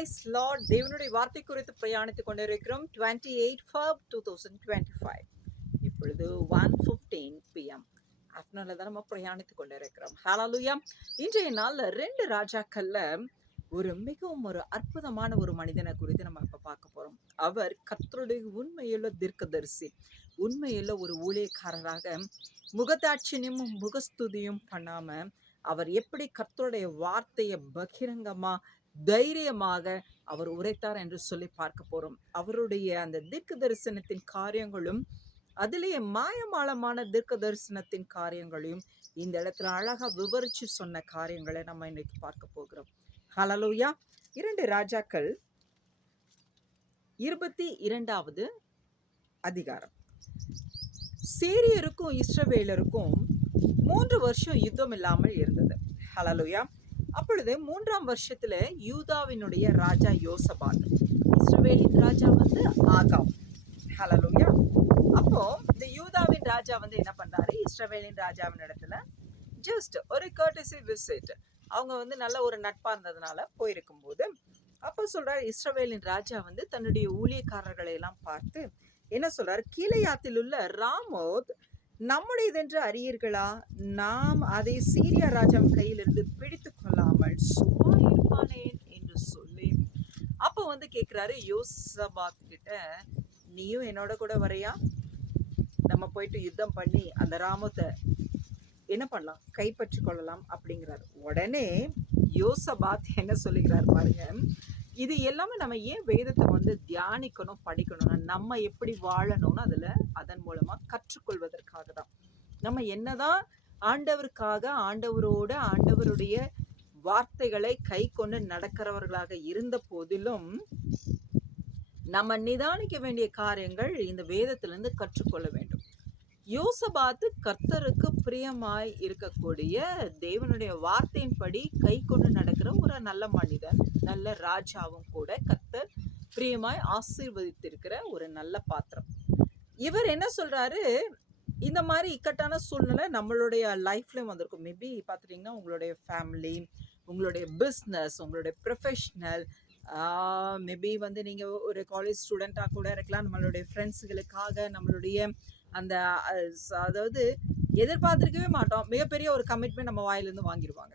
Price Lord. தேவனுடைய வார்த்தை குறித்து பிரயாணித்துக் கொண்டிருக்கிறோம். 28 Feb 2025. இப்பொழுது 1:15 PM ஆஃப்டர்நூன்ல தான் நம்ம பிரயாணித்துக் கொண்டிருக்கிறோம். ஹalleluya. இன்றைய நாள்ல 2 ராஜாக்கள்ல மிகவும் ஒரு அற்புதமான ஒரு மனிதனை குறித்து நம்ம இப்ப பார்க்க போறோம். அவர் கர்த்தருடைய உண்மையுள்ள தீர்க்கதரிசி, உண்மையுள்ள ஒரு ஊழியக்காரராக முகதாட்சியமும் முகஸ்துதியும் பண்ணாம அவர் எப்படி கர்த்தருடைய வார்த்தையை பகிரங்கமா தைரியமாக அவர் உரைத்தார் என்று சொல்லி பார்க்க போறோம். அவருடைய அந்த தீர்க்க தரிசனத்தின் காரியங்களும் அதிலேயே மாயமாளமான தீர்க்க தரிசனத்தின் காரியங்களையும் இந்த இடத்துல அழகா விவரிச்சு சொன்ன காரியங்களை நம்ம இன்னைக்கு பார்க்க போகிறோம். ஹalleluya. 2 ராஜாக்கள் 22வது அதிகாரம். சீரியருக்கும் இஸ்ரவேலருக்கும் 3 வருஷம் யுத்தம் இல்லாமல் இருந்தது. ஹalleluya. அப்பொழுது 3ஆம் வருஷத்துல யூதாவினுடைய ராஜா யோசபாத், இஸ்ரவேலின் ராஜா ஆகாப். ஹalleluya. அப்போ இந்த யூதாவின் ராஜா என்ன பண்றாரு, இஸ்ரவேலின் ராஜாவின் இடத்துல ஜஸ்ட் ஒரு courtesy விசிட், அவங்க நல்ல ஒரு நட்பா இருந்ததுனால போயிருக்கும் போது அப்போ சொல்றாரு, இஸ்ரவேலின் ராஜா தன்னுடைய ஊழியக்காரர்களை எல்லாம் பார்த்து என்ன சொல்றாரு, கீலேயாத்தில் உள்ள ராமோத் நம்முடையதென்று அறியீர்களா? நாம் அதை சீரியா ராஜாவின் கையிலிருந்து பிடித்து கொள்ளாமல் சும்மா இருப்பானேன் என்று சொல்லி அப்போ கேட்கிறாரு யோசபாத் கிட்ட, நீயும் என்னோட கூட வரையா? நம்ம போயிட்டு யுத்தம் பண்ணி அந்த ராமத்தை என்ன பண்ணலாம், கைப்பற்றி கொள்ளலாம் அப்படிங்கிறாரு. உடனே யோசபாத் என்ன சொல்லுகிறார் பாருங்க, இது எல்லாமே நம்ம ஏன் வேதத்தை தியானிக்கணும், படிக்கணும்னா நம்ம எப்படி வாழணும்னு அதன் மூலமா கற்றுக்கொள்வதற்காக தான். நம்ம என்னதான் ஆண்டவருக்காக ஆண்டவரோட ஆண்டவருடைய வார்த்தைகளை கை கொண்டு நடக்கிறவர்களாக இருந்த போதிலும் நம்ம நிதானிக்க வேண்டிய காரியங்கள் இந்த வேதத்திலிருந்து கற்றுக்கொள்ள வேண்டும். யோசபாத்து கர்த்தருக்கு பிரியமாய் இருக்கக்கூடிய தேவனுடைய வார்த்தையின்படி கை கொண்டு நடக்கிற ஒரு நல்ல மனிதன், நல்ல ராஜாவும் கூட, கர்த்தர் பிரியமாய் ஆசீர்வதித்திருக்கிற ஒரு நல்ல பாத்திரம். இவர் என்ன சொல்றாரு, இந்த மாதிரி இக்கட்டான சூழ்நிலை நம்மளுடைய லைஃப்லயும் வந்திருக்கும். மேபி பார்த்துட்டீங்கன்னா உங்களுடைய ஃபேமிலி, உங்களுடைய பிஸ்னஸ், உங்களுடைய ப்ரொஃபஷ்னல், மேபி நீங்கள் ஒரு காலேஜ் ஸ்டூடெண்ட்டாக கூட இருக்கலாம். நம்மளுடைய ஃப்ரெண்ட்ஸுகளுக்காக நம்மளுடைய அந்த அதாவது எதிர்பார்த்துருக்கவே மாட்டோம், மிகப்பெரிய ஒரு கமிட்மெண்ட் நம்ம வாயிலிருந்து வாங்கிடுவாங்க.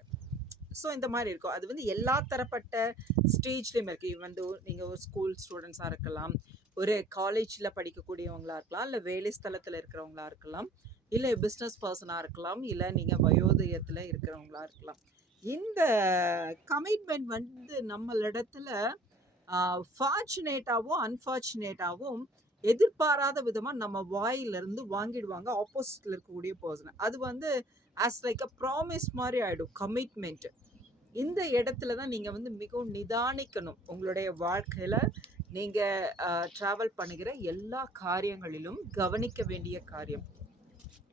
ஸோ இந்த மாதிரி இருக்கும். அது எல்லா தரப்பட்ட ஸ்டேஜ்லேயும் இருக்குது. நீங்கள் ஒரு ஸ்கூல் ஸ்டூடெண்ட்ஸாக இருக்கலாம், ஒரு காலேஜில் படிக்கக்கூடியவங்களாக இருக்கலாம், இல்லை வேலை ஸ்தலத்தில் இருக்கிறவங்களா இருக்கலாம், இல்லை பிஸ்னஸ் பர்சனாக இருக்கலாம், இல்லை நீங்கள் வயோதயத்தில் இருக்கிறவங்களா இருக்கலாம். இந்த கமிட்மெண்ட் நம்மளிடத்துல ஃபார்ச்சுனேட்டாகவும் அன்ஃபார்ச்சுனேட்டாகவும் எதிர்பாராத விதமாக நம்ம வாயிலிருந்து வாங்கிடுவாங்க ஆப்போசிட்டில் இருக்கக்கூடிய பர்சன். அது ஆஸ் லைக் அ ப்ராமிஸ் மாதிரி ஆகிடும் கமிட்மெண்ட். இந்த இடத்துல தான் நீங்கள் மிகவும் நிதானிக்கணும். உங்களுடைய வாழ்க்கையில் நீங்கள் ட்ராவல் பண்ணுகிற எல்லா காரியங்களிலும் கவனிக்க வேண்டிய காரியம்.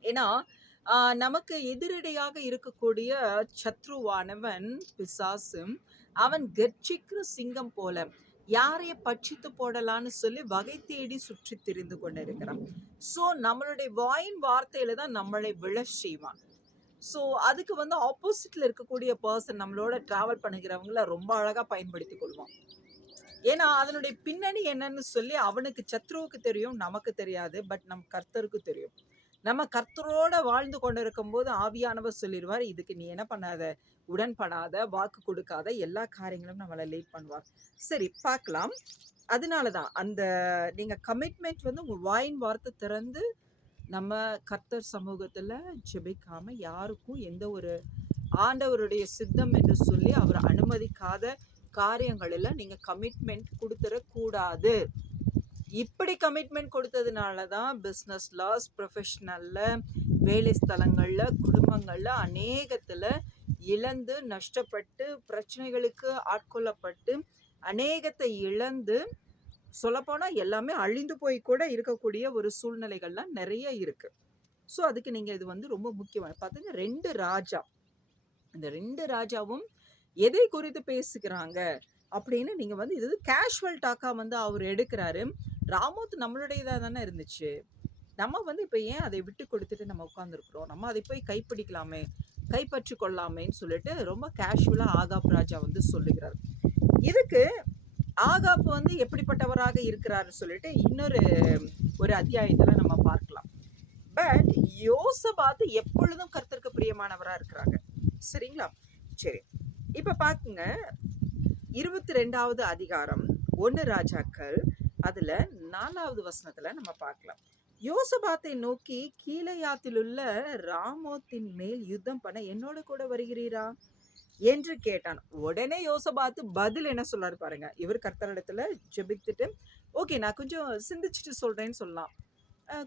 ஏன்னா நமக்கு எதிரடையாக இருக்கக்கூடிய சத்ருவானவன் பிசாசு, அவன் கர்ஜிக்கிற சிங்கம் போல யாரைய பட்சித்து போடலான்னு சொல்லி வகை தேடி சுற்றி திரிந்து கொண்டிருக்கிறான். ஸோ நம்மளுடைய வாயின் வார்த்தையில தான் நம்மளை விழ செய்வான். ஸோ அதுக்கு ஆப்போசிட்ல இருக்கக்கூடிய பர்சன் நம்மளோட டிராவல் பண்ணுகிறவங்கள ரொம்ப அழகா பயன்படுத்தி கொள்வான். ஏன்னா அதனுடைய பின்னணி என்னன்னு சொல்லி அவனுக்கு, சத்ருவுக்கு தெரியும், நமக்கு தெரியாது. பட் நம் கர்த்தருக்கு தெரியும். நம்ம கர்த்தரோட வாழ்ந்து கொண்டு இருக்கும் போது ஆவியானவர் சொல்லிடுவார், இதுக்கு நீ என்ன பண்ணாத, உடன்படாத, வாக்கு கொடுக்காத, எல்லா காரியங்களும் நம்மளை லீட் பண்ணுவார். சரி, பார்க்கலாம். அதனாலதான் அந்த நீங்க கமிட்மெண்ட் உங்க வாயின் வார்த்தை திறந்து நம்ம கர்த்தர் சமூகத்துல ஜெபிக்காம யாருக்கும் எந்த ஒரு ஆண்டவருடைய சித்தம் என்று சொல்லி அவர் அனுமதிக்காத காரியங்களில் நீங்க கமிட்மெண்ட் கொடுத்துடக்கூடாது. இப்படி கமிட்மெண்ட் கொடுத்ததுனால தான் பிஸ்னஸ் லாஸ், ப்ரொஃபஷ்னலில், வேலை ஸ்தலங்களில், குடும்பங்களில் அநேகத்தில் இழந்து, நஷ்டப்பட்டு, பிரச்சனைகளுக்கு ஆட்கொள்ளப்பட்டு, அநேகத்தை இழந்து, சொல்லப்போனால் எல்லாமே அழிந்து போய் கூட இருக்கக்கூடிய ஒரு சூழ்நிலைகள்லாம் நிறைய இருக்குது. ஸோ அதுக்கு நீங்கள் இது ரொம்ப முக்கியமான பார்த்தீங்கன்னா 2 ராஜா, இந்த 2 ராஜாவும் எதை குறித்து பேசுகிறாங்க அப்படின்னு நீங்கள் இது கேஷுவல் டாக்காக அவர் எடுக்கிறாரு. ராமோத் நம்மளுடையதாக தானே இருந்துச்சு, நம்ம இப்போ ஏன் அதை விட்டு கொடுத்துட்டு நம்ம உட்காந்துருக்குறோம், நம்ம அதை போய் கைப்பிடிக்கலாமே, கைப்பற்றி கொள்ளலாமேன்னு சொல்லிட்டு ரொம்ப கேஷுவலாக ஆகாப் ராஜா சொல்லுகிறார். இதுக்கு ஆகாப் வந்து எப்படிப்பட்டவராக இருக்கிறாருன்னு சொல்லிட்டு இன்னொரு ஒரு அத்தியாயத்துல நம்ம பார்க்கலாம். பட் யோசபாத் எப்பொழுதும் கர்த்தருக்கு பிரியமானவரா இருக்கிறாங்க. சரிங்களா? சரி, இப்ப பாக்குங்க, 22வது அதிகாரம் 1 ராஜாக்கள் அதுல 4வது வசனத்துல நம்ம பார்க்கலாம். யோசபாத்தை நோக்கி, கீலேயாத்திலுள்ள ராமோத்தின் மேல் யுத்தம் பண்ண என்னோட கூட வருகிறீரா என்று கேட்டான். உடனே யோசபாத்து பதில் என்ன சொல்றாரு பாருங்க. இவர் கர்த்தரிடத்துல ஜெபித்துட்டு, ஓகே நான் கொஞ்சம் சிந்திச்சுட்டு சொல்றேன்னு சொல்லலாம்.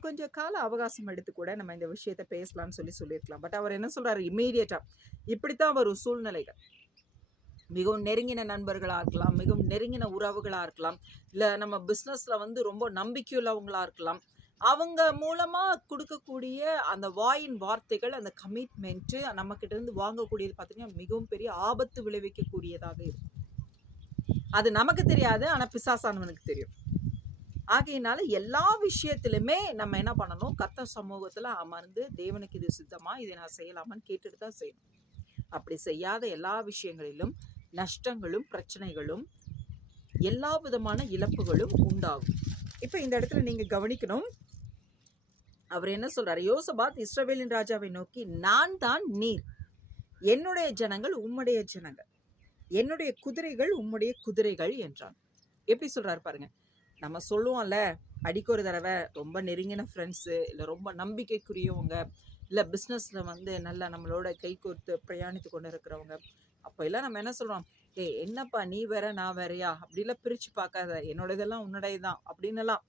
கொஞ்சம் கால அவகாசம் எடுத்து கூட நம்ம இந்த விஷயத்த பேசலாம்னு சொல்லியிருக்கலாம். பட் அவர் என்ன சொல்றாரு, இம்மீடியட்டா இப்படித்தான் வரும் சூழ்நிலைகள். மிகவும் நெருங்கின நண்பர்களா இருக்கலாம், மிகவும் நெருங்கின உறவுகளா இருக்கலாம், இல்ல நம்ம பிசினஸ்ல வந்து ரொம்ப நம்பிக்கையுள்ளவங்களா இருக்கலாம். அவங்க மூலமா கொடுக்கக்கூடிய அந்த வாயின் வார்த்தைகள், அந்த கமிட்மெண்ட் நம்ம கிட்ட இருந்து வாங்கக்கூடியது பார்த்தீங்கன்னா மிகவும் பெரிய ஆபத்து விளைவிக்கக்கூடியதாக இருக்கும். அது நமக்கு தெரியாது, ஆனா பிசாசானவனுக்கு தெரியும். ஆகையினால எல்லா விஷயத்திலுமே நம்ம என்ன பண்ணணும், கர்த்தர் சமூகத்துல அமர்ந்து தேவனுக்கு இது சித்தமா, இதை நான் செய்யலாமான்னு கேட்டுட்டு தான் செய்யணும். அப்படி செய்யாத எல்லா விஷயங்களிலும் நஷ்டங்களும் பிரச்சனைகளும் எல்லா விதமான இழப்புகளும் உண்டாகும். இப்ப இந்த இடத்துல நீங்க கவனிக்கணும், அவர் என்ன சொல்றாரு, யோசபாத் இஸ்ரவேலின் ராஜாவை நோக்கி, நான் தான் நீர், என்னுடைய ஜனங்கள் உம்முடைய ஜனங்கள், என்னுடைய குதிரைகள் உம்முடைய குதிரைகள் என்றான். எப்படி சொல்றாரு பாருங்க. நம்ம சொல்லுவோம்ல, அடிக்க ஒரு தடவை ரொம்ப நெருங்கின ஃப்ரெண்ட்ஸு, இல்லை ரொம்ப நம்பிக்கைக்குரியவங்க, இல்லை பிஸ்னஸில் வந்து நல்லா நம்மளோட கை கோர்த்து பிரயாணித்து கொண்டு இருக்கிறவங்க, அப்போ எல்லாம் நம்ம என்ன சொல்கிறோம், என்னப்பா நீ வேற நான் வேறையா அப்படிலாம் பிரித்து பார்க்காத, என்னோட இதெல்லாம் உன்னுடைய தான் அப்படின்னுலாம்.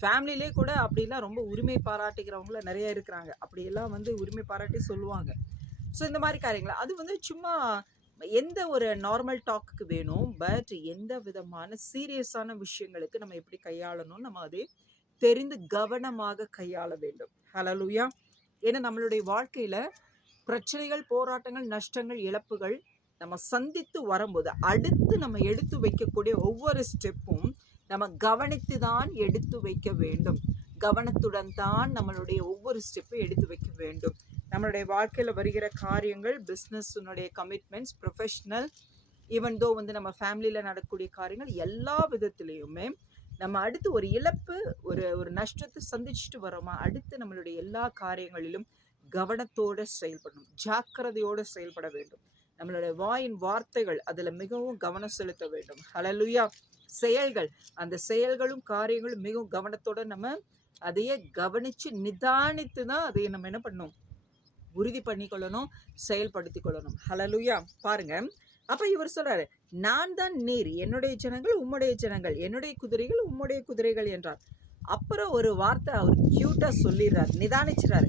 ஃபேமிலிலே கூட அப்படிலாம் ரொம்ப உரிமை பாராட்டிக்கிறவங்கள நிறைய இருக்கிறாங்க. அப்படியெல்லாம் வந்து உரிமை பாராட்டி சொல்லுவாங்க. ஸோ இந்த மாதிரி காரியங்களா அது வந்து சும்மா எந்த ஒரு நார்மல் டாக்குக்கு வேணும், பட் எந்த விதமான சீரியஸான விஷயங்களுக்கு நம்ம எப்படி கையாளணும், நம்ம அதை தெரிந்து கவனமாக கையாள வேண்டும். ஹல்லேலூயா. ஏன்னா நம்மளுடைய வாழ்க்கையில பிரச்சனைகள், போராட்டங்கள், நஷ்டங்கள், இழப்புகள் நம்ம சந்தித்து வரும்போது அடுத்து நம்ம எடுத்து வைக்கக்கூடிய ஒவ்வொரு ஸ்டெப்பும் நம்ம கவனித்து தான் எடுத்து வைக்க வேண்டும். கவனத்துடன் தான் நம்மளுடைய ஒவ்வொரு ஸ்டெப்பும் எடுத்து வைக்க வேண்டும். நம்மளுடைய வாழ்க்கையில் வருகிற காரியங்கள், பிஸ்னஸ்னுடைய கமிட்மெண்ட்ஸ், ப்ரொஃபஷ்னல், ஈவன் தோ வந்து நம்ம ஃபேமிலியில் நடக்கக்கூடிய காரியங்கள் எல்லா விதத்துலேயுமே நம்ம அடுத்து ஒரு இழப்பு, ஒரு நஷ்டத்தை சந்திச்சுட்டு வரோமா, அடுத்து நம்மளுடைய எல்லா காரியங்களிலும் கவனத்தோடு செயல்படணும், ஜாக்கிரதையோடு செயல்பட வேண்டும். நம்மளுடைய வாயின் வார்த்தைகள் அதில் மிகவும் கவனம் செலுத்த வேண்டும். ஹல்லேலூயா. செயல்கள், அந்த செயல்களும் காரியங்களும் மிகவும் கவனத்தோட நம்ம அதையே கவனித்து நிதானித்து தான் அதை நம்ம என்ன பண்ணணும், உறுதி பண்ணிக்கொள்ளணும், செயல்படுத்தி கொள்ளணும். ஹல்லேலூயா. பாருங்க, அப்ப இவர் சொல்றாரு, நான் தான் நீர், என்னுடைய ஜனங்கள் உம்முடைய ஜனங்கள், என்னுடைய குதிரைகள் உம்முடைய குதிரைகள் என்றார். அப்புறம் ஒரு வார்த்தை அவர் கியூட்டா சொல்லிடுறாரு, நிதானிச்சுறாரு.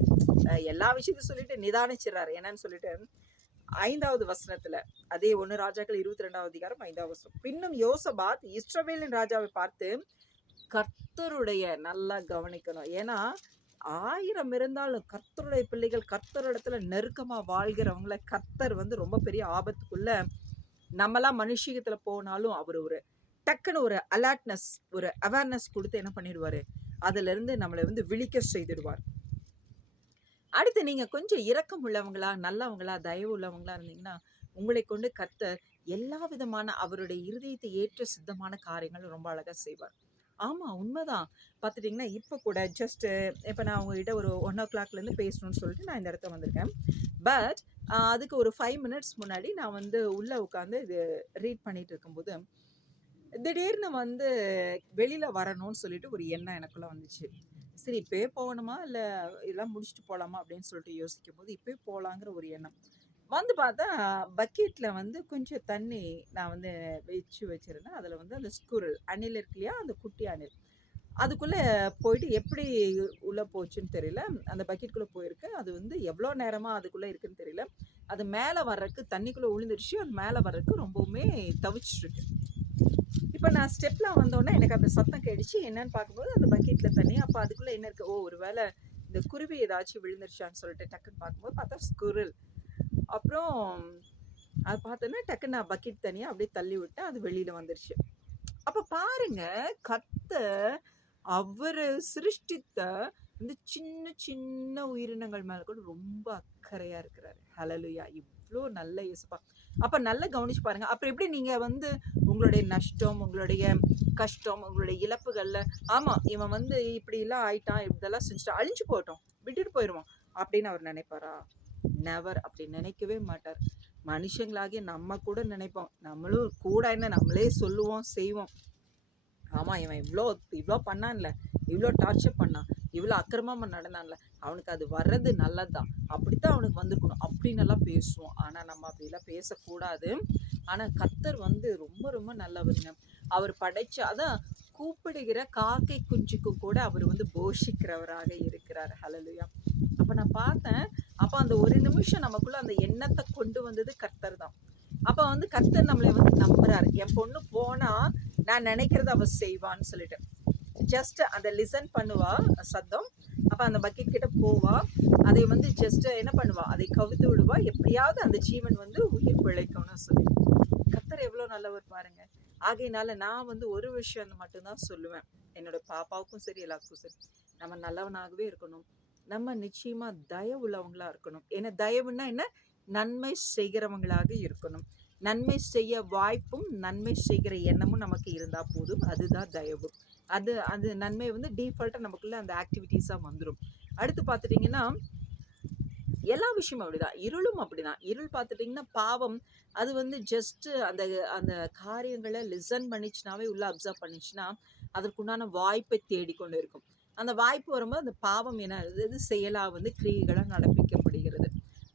எல்லா விஷயத்தையும் சொல்லிட்டு நிதானிச்சுறாரு. என்னன்னு சொல்லிட்டு 5வது வசனத்துல, அதே 1 ராஜாக்கள் 22வது அதிகாரம் 5வது வசனம், பின்னும் யோசபாத் இஸ்ரவேலின் ராஜாவை பார்த்து, கர்த்தருடைய, நல்லா கவனிக்கணும், ஏன்னா 1000 இருந்தாலும் கர்த்தருடைய பிள்ளைகள், கர்த்தரிடத்துல நெருக்கமா வாழ்கிறவங்கள கர்த்தர் வந்து ரொம்ப பெரிய ஆபத்துக்குள்ள, நம்மளாம் மனுஷீகத்துல போனாலும் அவர் ஒரு டக்குன்னு ஒரு அலர்ட்னஸ், ஒரு அவேர்னஸ் கொடுத்து என்ன பண்ணிடுவாரு, அதுல இருந்து நம்மளை வந்து விழிக்க செய்திடுவார். அடுத்து நீங்க கொஞ்சம் இரக்கம் உள்ளவங்களா, நல்லவங்களா, தயவு உள்ளவங்களா இருந்தீங்கன்னா, உங்களை கொண்டு கர்த்தர் எல்லா விதமான அவருடைய இருதயத்தை ஏற்ற சித்தமான காரியங்கள் ரொம்ப அழகா செய்வார். ஆமா, உண்மைதான். பார்த்துட்டிங்கன்னா, இப்போ கூட ஜஸ்ட் இப்போ நான் உங்ககிட்ட ஒரு 1:00 பேசணும்னு சொல்லிட்டு நான் இந்த இடத்துல வந்திருக்கேன். பட் அதுக்கு ஒரு 5 மினிட்ஸ் முன்னாடி நான் வந்து உள்ளே உட்காந்து இது ரீட் பண்ணிட்டு இருக்கும்போது, திடீர்னு வந்து வெளியில வரணும்னு சொல்லிட்டு ஒரு எண்ணம் எனக்குள்ள வந்துச்சு. சரி, இப்பயே போகணுமா, இல்லை இதெல்லாம் முடிச்சுட்டு போகலாமா அப்படின்னு சொல்லிட்டு யோசிக்கும் போது, இப்பயே போகலாங்கிற ஒரு எண்ணம் வந்து பார்த்தா, பக்கெட்ல வந்து கொஞ்சம் தண்ணி நான் வந்து வச்சிருந்தேன். அதில் வந்து அந்த ஸ்குரல் அணில் இருக்கு இல்லையா, அந்த குட்டி அணில் அதுக்குள்ளே போயிட்டு எப்படி உள்ளே போச்சுன்னு தெரியல. அந்த பக்கெட்டுக்குள்ளே போயிருக்கு. அது வந்து எவ்வளோ நேரமாக அதுக்குள்ளே இருக்குன்னு தெரியல. அது மேலே வர்றதுக்கு, தண்ணிக்குள்ளே விழுந்துருச்சு, அது மேலே வர்றதுக்கு ரொம்பவுமே தவிச்சிருக்கு. இப்போ நான் ஸ்டெப்லாம் வந்தோடனே எனக்கு அந்த சத்தம் கேட்டுச்சு. என்னன்னு பார்க்கும்போது அந்த பக்கெட்டில் தண்ணி. அப்போ அதுக்குள்ளே என்ன இருக்குது, ஒரு வேளை இந்த குருவி ஏதாச்சும் விழுந்துருச்சான்னு சொல்லிட்டு டக்குன்னு பார்க்கும்போது பார்த்தா ஸ்குரல். அப்புறம் அது பார்த்தோன்னா டக்குன்னு நான் பக்கெட் தனியாக அப்படியே தள்ளி விட்டேன். அது வெளியில் வந்துருச்சு. அப்போ பாருங்க, கர்த்தர் அவர் சிருஷ்டித்த இந்த சின்ன சின்ன உயிரினங்கள் மேலே கூட ரொம்ப அக்கறையாக இருக்கிறாரு. ஹல்லேலூயா. இவ்வளோ நல்ல இயேசுப்பா. அப்ப நல்லா கவனிச்சு பாருங்க. அப்புறம் எப்படி நீங்க வந்து உங்களுடைய நஷ்டம், உங்களுடைய கஷ்டம், உங்களுடைய இழப்புகள்ல, ஆமா இவன் வந்து இப்படிலாம் ஆயிட்டான், இதெல்லாம் செஞ்சுட்டான், அழிஞ்சு போகட்டும், விட்டுட்டு போயிருவோம் அப்படின்னு அவர் நினைப்பாரா? நெவர். அப்படி நினைக்கவே மாட்டார். மனுஷங்களாகிய நம்ம கூட நினைப்போம். நம்மளும் கூட என்ன நம்மளே சொல்லுவோம், செய்வோம். ஆமா இவன் இவ்ளோ இவ்ளோ பண்ணான்ல, இவ்ளோ டார்ச்சர் பண்ணான், இவ்ளோ அக்கிரமமா நடந்தான்ல, அவனுக்கு அது வர்றது நல்லதுதான். அப்படித்தான் அவனுக்கு வந்திருக்கணும் அப்படின்னு எல்லாம் பேசுவோம். ஆனா நம்ம அப்படிலாம் பேசக்கூடாது. ஆனா கர்த்தர் வந்து ரொம்ப ரொம்ப நல்லவருங்க. அவர் படைச்ச அதான் கூப்பிடுகிற காக்கை குஞ்சுக்கு கூட அவர் வந்து போஷிக்கிறவராக இருக்கிறார். ஹல்லேலூயா. அப்ப நான் பார்த்தேன். அப்ப அந்த ஒரு நிமிஷம் நமக்குள்ள அந்த எண்ணத்தை கொண்டு வந்தது கர்த்தர் தான். அப்ப வந்து கர்த்தர் நம்மளை வந்து நம்புறாரு. என் பொண்ணு போனா நான் நினைக்கிறத அவ செய்வான்னு சொல்லிட்டு ஜஸ்ட் அந்த லிசன் பண்ணுவா சத்தம். அப்ப அந்த பக்கெட் கிட்ட போவா, அதை வந்து ஜஸ்ட் என்ன பண்ணுவா, அதை கவித்து விடுவா, எப்படியாவது அந்த ஜீவன் வந்து உயிர் பிழைக்கும்னு சொல்லி. கர்த்தர் எவ்வளவு நல்லவர் பாருங்க. ஆகையினால நான் வந்து ஒரு விஷயம் மட்டும்தான் சொல்லுவேன், என்னோட பாப்பாவுக்கும் சரி எல்லாருக்கும் சரி, நம்ம நல்லவனாகவே இருக்கணும். நம்ம நிச்சயமா தயவுள்ளவங்களா இருக்கணும். ஏன்னா தயவுன்னா என்ன, நன்மை செய்கிறவங்களாக இருக்கணும். நன்மை செய்ய வாய்ப்பும் நன்மை செய்கிற எண்ணமும் நமக்கு இருந்தா போதும். அதுதான் தயவு. அது அது நன்மை வந்து டீஃபால்ட்டா நமக்குள்ள அந்த ஆக்டிவிட்டீஸா வந்துடும். அடுத்து பார்த்துட்டீங்கன்னா எல்லா விஷயமும் அப்படிதான். இருளும் அப்படிதான். இருள் பார்த்துட்டீங்கன்னா பாவம் அது வந்து ஜஸ்ட் அந்த அந்த காரியங்களை லிசன் பண்ணிச்சுனாவே, உள்ள அப்சர்வ் பண்ணிச்சுன்னா அதற்குண்டான வாய்ப்பை தேடிக்கொண்டு இருக்கும். அந்த வாய்ப்பு வரும்போது அந்த பாவம் என்ன ஆகுது, செயலா வந்து கிரியைகளா நடப்பிக்கப்படுகிறது.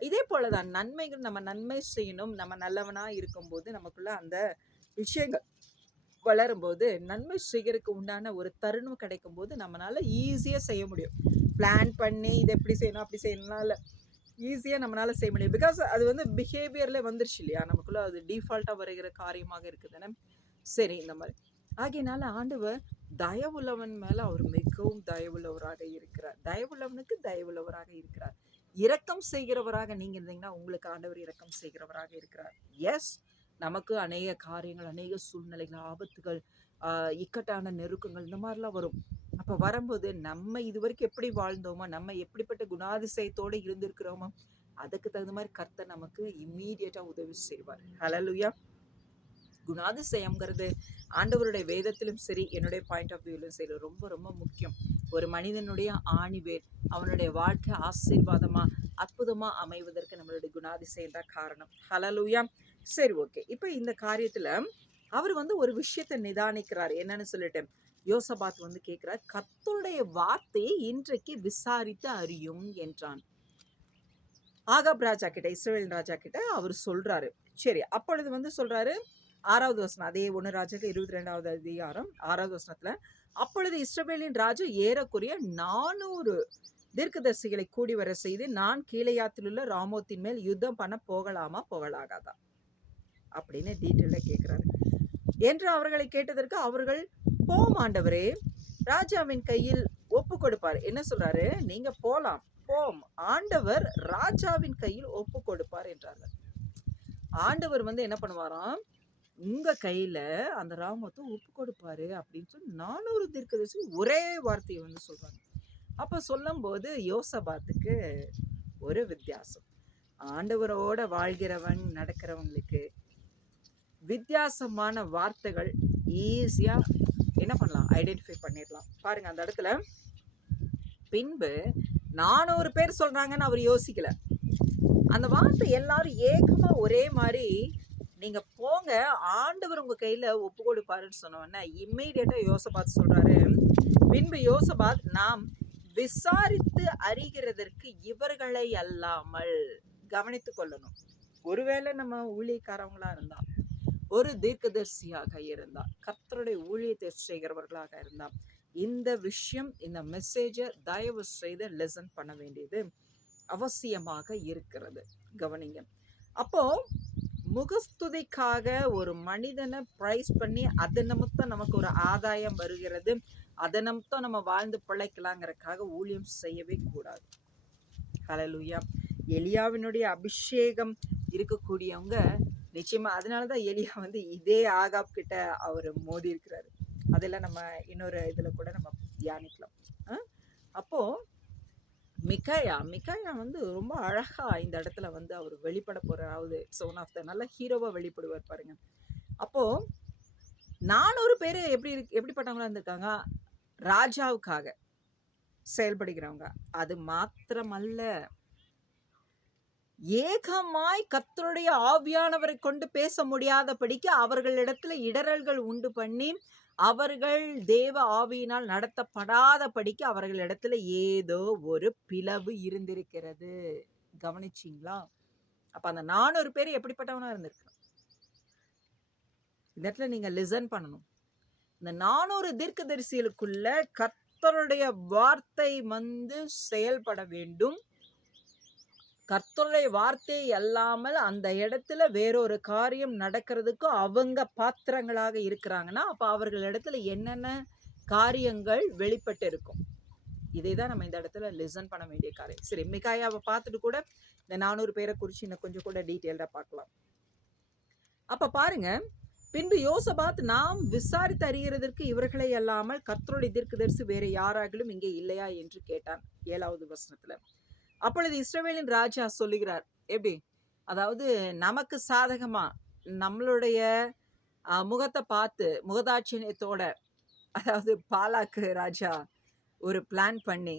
இதே போலதான் நன்மைகள், நம்ம நன்மை செய்யணும், நம்ம நல்லவனா இருக்கும்போது நமக்குள்ள அந்த விஷயங்கள் வளரும்போது, நன்மை செய்யறதுக்கு உண்டான ஒரு தருணம் கிடைக்கும்போது நம்மளால ஈஸியா செய்ய முடியும். பிளான் பண்ணி இதை எப்படி செய்யணும் அப்படி செய்யணும்னா இல்லை, ஈஸியாக நம்மளால செய்ய முடியும். பிகாஸ் அது வந்து பிஹேவியர்ல வந்துருச்சு இல்லையா, நமக்குள்ள அது டிஃபால்ட்டாக வருகிற காரியமாக இருக்குதுன்னு. சரி இந்த மாதிரி ஆகையினால ஆண்டவர் தயவுள்ளவன் மேல அவர் மிகவும் தயவுள்ளவராக இருக்கிறார். தயவுள்ளவனுக்கு தயவுள்ளவராக இருக்கிறார். இரக்கம் செய்கிறவராக நீங்க இருந்தீங்கன்னா உங்களுக்கு ஆண்டவர் இரக்கம் செய்கிறவராக இருக்கிறார். எஸ், நமக்கு அநேக காரியங்கள், அநேக சூழ்நிலைகள், ஆபத்துகள், இக்கட்டான நெருக்கங்கள் இந்த மாதிரிலாம் வரும். அப்ப வரும்போது நம்ம இதுவரைக்கும் எப்படி வாழ்ந்தோமோ, நம்ம எப்படிப்பட்ட குணாதிசயத்தோடு இருந்திருக்கிறோமோ, அதுக்கு தகுந்த மாதிரி கர்த்தர் நமக்கு இம்மீடியட்டா உதவி செய்வார். ஹல்லேலூயா. குணாதிசயம்ங்கிறது ஆண்டவருடைய வேதத்திலும் சரி, என்னுடைய பாயிண்ட் ஆஃப் வியூலும் சரி ரொம்ப ரொம்ப முக்கியம். ஒரு மனிதனுடைய ஆணிவேர், அவனுடைய வாழ்க்கை ஆசீர்வாதமா அற்புதமா அமைவதற்கு நம்மளுடைய குணாதிசயம் தான் காரணம். ஹல்லேலூயா. சரி, ஓகே. இப்போ இந்த காரியத்துல அவர் வந்து ஒரு விஷயத்தை நிதானிக்கிறார். என்னன்னு சொல்லிட்டு யோசபாத் வந்து கேட்கிறார், கர்த்தருடைய வார்த்தையை இன்றைக்கு விசாரித்து அறியும் என்றான். ஆகாப் ராஜா கிட்ட, இஸ்ரவேல் ராஜா கிட்ட அவர் சொல்றாரு. சரி, அப்பொழுது வந்து சொல்றாரு 6வது வசனம், அதே 1 ராஜாக்கள் 22வது அதிகாரம் 6வது வசனத்துல, அப்பொழுது இஸ்ரவேலின் ராஜா ஏறக்குறைய 400 தீர்க்கதரிசிகளை கூடி வர செய்து, நான் கீலேயாத்தில் உள்ள ராமோத்தின் மேல் யுத்தம் பண்ண போகலாமா போகலாகாதா அப்படின்னு டீட்டெயிலா கேட்கிறாரு. என்று அவர்களை கேட்டதற்கு அவர்கள், போம் ஆண்டவரே, ராஜாவின் கையில் ஒப்பு கொடுப்பார். என்ன சொல்றாரு, நீங்க போலாம், போம், ஆண்டவர் ராஜாவின் கையில் ஒப்பு கொடுப்பார் என்றார்கள். ஆண்டவர் வந்து என்ன பண்ணுவாராம், உங்க கையில அந்த ராமத்தை ஒப்பு கொடுப்பாரு அப்படின்னு சொல்லி 400 தீர்க்கதரிசி ஒரே வார்த்தையை வந்து சொல்றாங்க. அப்ப சொல்லும் போது யோசபாத்துக்கு ஒரு வித்தியாசம். ஆண்டவரோட வாழ்கிறவன் நடக்கிறவங்களுக்கு வித்தியாசமான வார்த்தைகள் ஈஸியா என்ன பண்ணலாம், ஐடென்டிஃபை பண்ணிடலாம். பாருங்க அந்த இடத்துல பின்பு 400 பேர் சொல்றாங்கன்னு அவர் யோசிக்கல. அந்த வார்த்தை எல்லாரும் ஏகமா ஒரே மாதிரி நீங்க போங்க, ஆண்டவர் உங்க கையில ஒப்பு கொடுப்பாருன்னு சொன்னோன்னா இம்மீடியட்டா யோசபாத் சொல்றாரு, பின்பு யோசபாத், நாம் விசாரித்து அறிகிறதற்கு இவர்களை அல்லாமல், கவனித்துக் கொள்ளணும், ஒருவேளை நம்ம ஊழியக்காரவங்களா இருந்தா, ஒரு தீர்க்கதரிசியாக இருந்தா, கர்த்தருடைய ஊழியத்தை செய்கிறவர்களாக இருந்தா, இந்த விஷயம், இந்த மெசேஜை தயவு செய்து லெசன் பண்ண வேண்டியது அவசியமாக இருக்கிறது. கவனிங்க. அப்போ முகஸ்துதிக்காக ஒரு மனிதனை பிரைஸ் பண்ணி அது நிமித்தம் நமக்கு ஒரு ஆதாயம் வருகிறது, அதை நிமித்தம் நம்ம வாழ்ந்து பிழைக்கலாங்கிறதுக்காக ஊழியம் செய்யவே கூடாது. ஹல்லேலூயா. எலியாவினுடைய அபிஷேகம் இருக்கக்கூடியவங்க நிச்சயமா, அதனாலதான் எலியா வந்து இதே ஆகாப் கிட்ட அவர் மோதி இருக்கிறாரு. அதெல்லாம் நம்ம இன்னொரு இதுல கூட நம்ம தியானிக்கலாம். அப்போ மிகாயா வந்து ரொம்ப அழகா இந்த இடத்துல வந்து அவர் வெளிப்பட போறார். அதாவது இட்ஸ் ஒன் ஆஃப் த நல்ல ஹீரோவா வெளிப்படுவார் பாருங்க. அப்போ 400 பேரு எப்படிப்பட்டவங்களா இருந்திருக்காங்க? ராஜாவுக்காக செயல்படுகிறவங்க. அது மாத்திரமல்ல, ஏகமாய் கர்த்தருடைய ஆவியானவரை கொண்டு பேச முடியாதபடிக்கு அவர்களிடத்துல இடறல்கள் உண்டு பண்ணி, அவர்கள் தேவ ஆவியினால் நடத்தப்படாதபடிக்கு அவர்களிடத்துல ஏதோ ஒரு பிளவு இருந்திருக்கிறது. கவனிச்சீங்களா? அப்ப அந்த 400 பேர் எப்படிப்பட்டவனா இருந்திருக்கான்? இந்த இடத்துல நீங்க லிசன் பண்ணணும். இந்த 400 தீர்க்கதரிசிகளுக்குள்ள கர்த்தருடைய வார்த்தை வந்து செயல்பட வேண்டும். கர்த்தருடைய வார்த்தை அல்லாமல் அந்த இடத்துல வேறொரு காரியம் நடக்கிறதுக்கு அவங்க பாத்திரங்களாக இருக்கிறாங்கன்னா, அப்ப அவர்கள் இடத்துல என்னென்ன காரியங்கள் வெளிப்பட்டு இருக்கும். இதைதான் நம்ம இந்த இடத்துல லிசன் பண்ண வேண்டிய காரியம். சரி, மிகாயாவை பார்த்துட்டு கூட இந்த 400 பேரை குறிச்சு இன்னும் கொஞ்சம் கூட டீட்டெயில்டா பார்க்கலாம். அப்ப பாருங்க, பின்பு யோசபாத், நாம் விசாரித்து அறிகிறதற்கு இவர்களை அல்லாமல் கர்த்தருடைய தீர்க்கதரிசி வேற யாராகிலும் இங்கே இல்லையா என்று கேட்டான். 7வது வசனத்துல. அப்பொழுது இஸ்ரவேலின் ராஜா சொல்லுகிறார். எப்படி? அதாவது நமக்கு சாதகமா நம்மளுடைய முகத்தை பார்த்து முகதாட்சியத்தோட, அதாவது பாலாக்கு ராஜா ஒரு பிளான் பண்ணி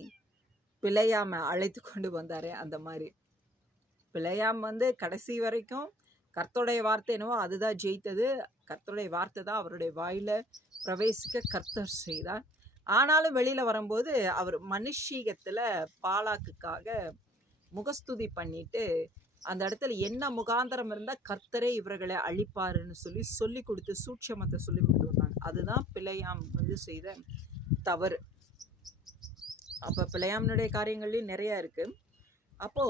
பிழையாம அழைத்து கொண்டு வந்தாரே, அந்த மாதிரி பிழையாம் வந்து கடைசி வரைக்கும் கர்த்தருடைய வார்த்தை என்னவோ அதுதான் ஜெயித்தது. கர்த்தருடைய வார்த்தை தான் அவருடைய வாயில பிரவேசிக்க கர்த்தர் செய்தார். ஆனாலும் வெளியில வரும்போது அவர் மனுஷீகத்துல பாலாக்குக்காக முகஸ்துதி பண்ணிட்டு அந்த இடத்துல என்ன முகாந்தரம் இருந்தா கர்த்தரே இவர்களை அழிப்பாருன்னு சொல்லி கொடுத்து சூட்சமத்தை சொல்லி கொடுத்து வந்தாங்க. அதுதான் பிழையாம் வந்து செய்த தவறு. அப்ப பிழையாமனுடைய காரியங்கள்லயும் நிறைய இருக்கு. அப்போ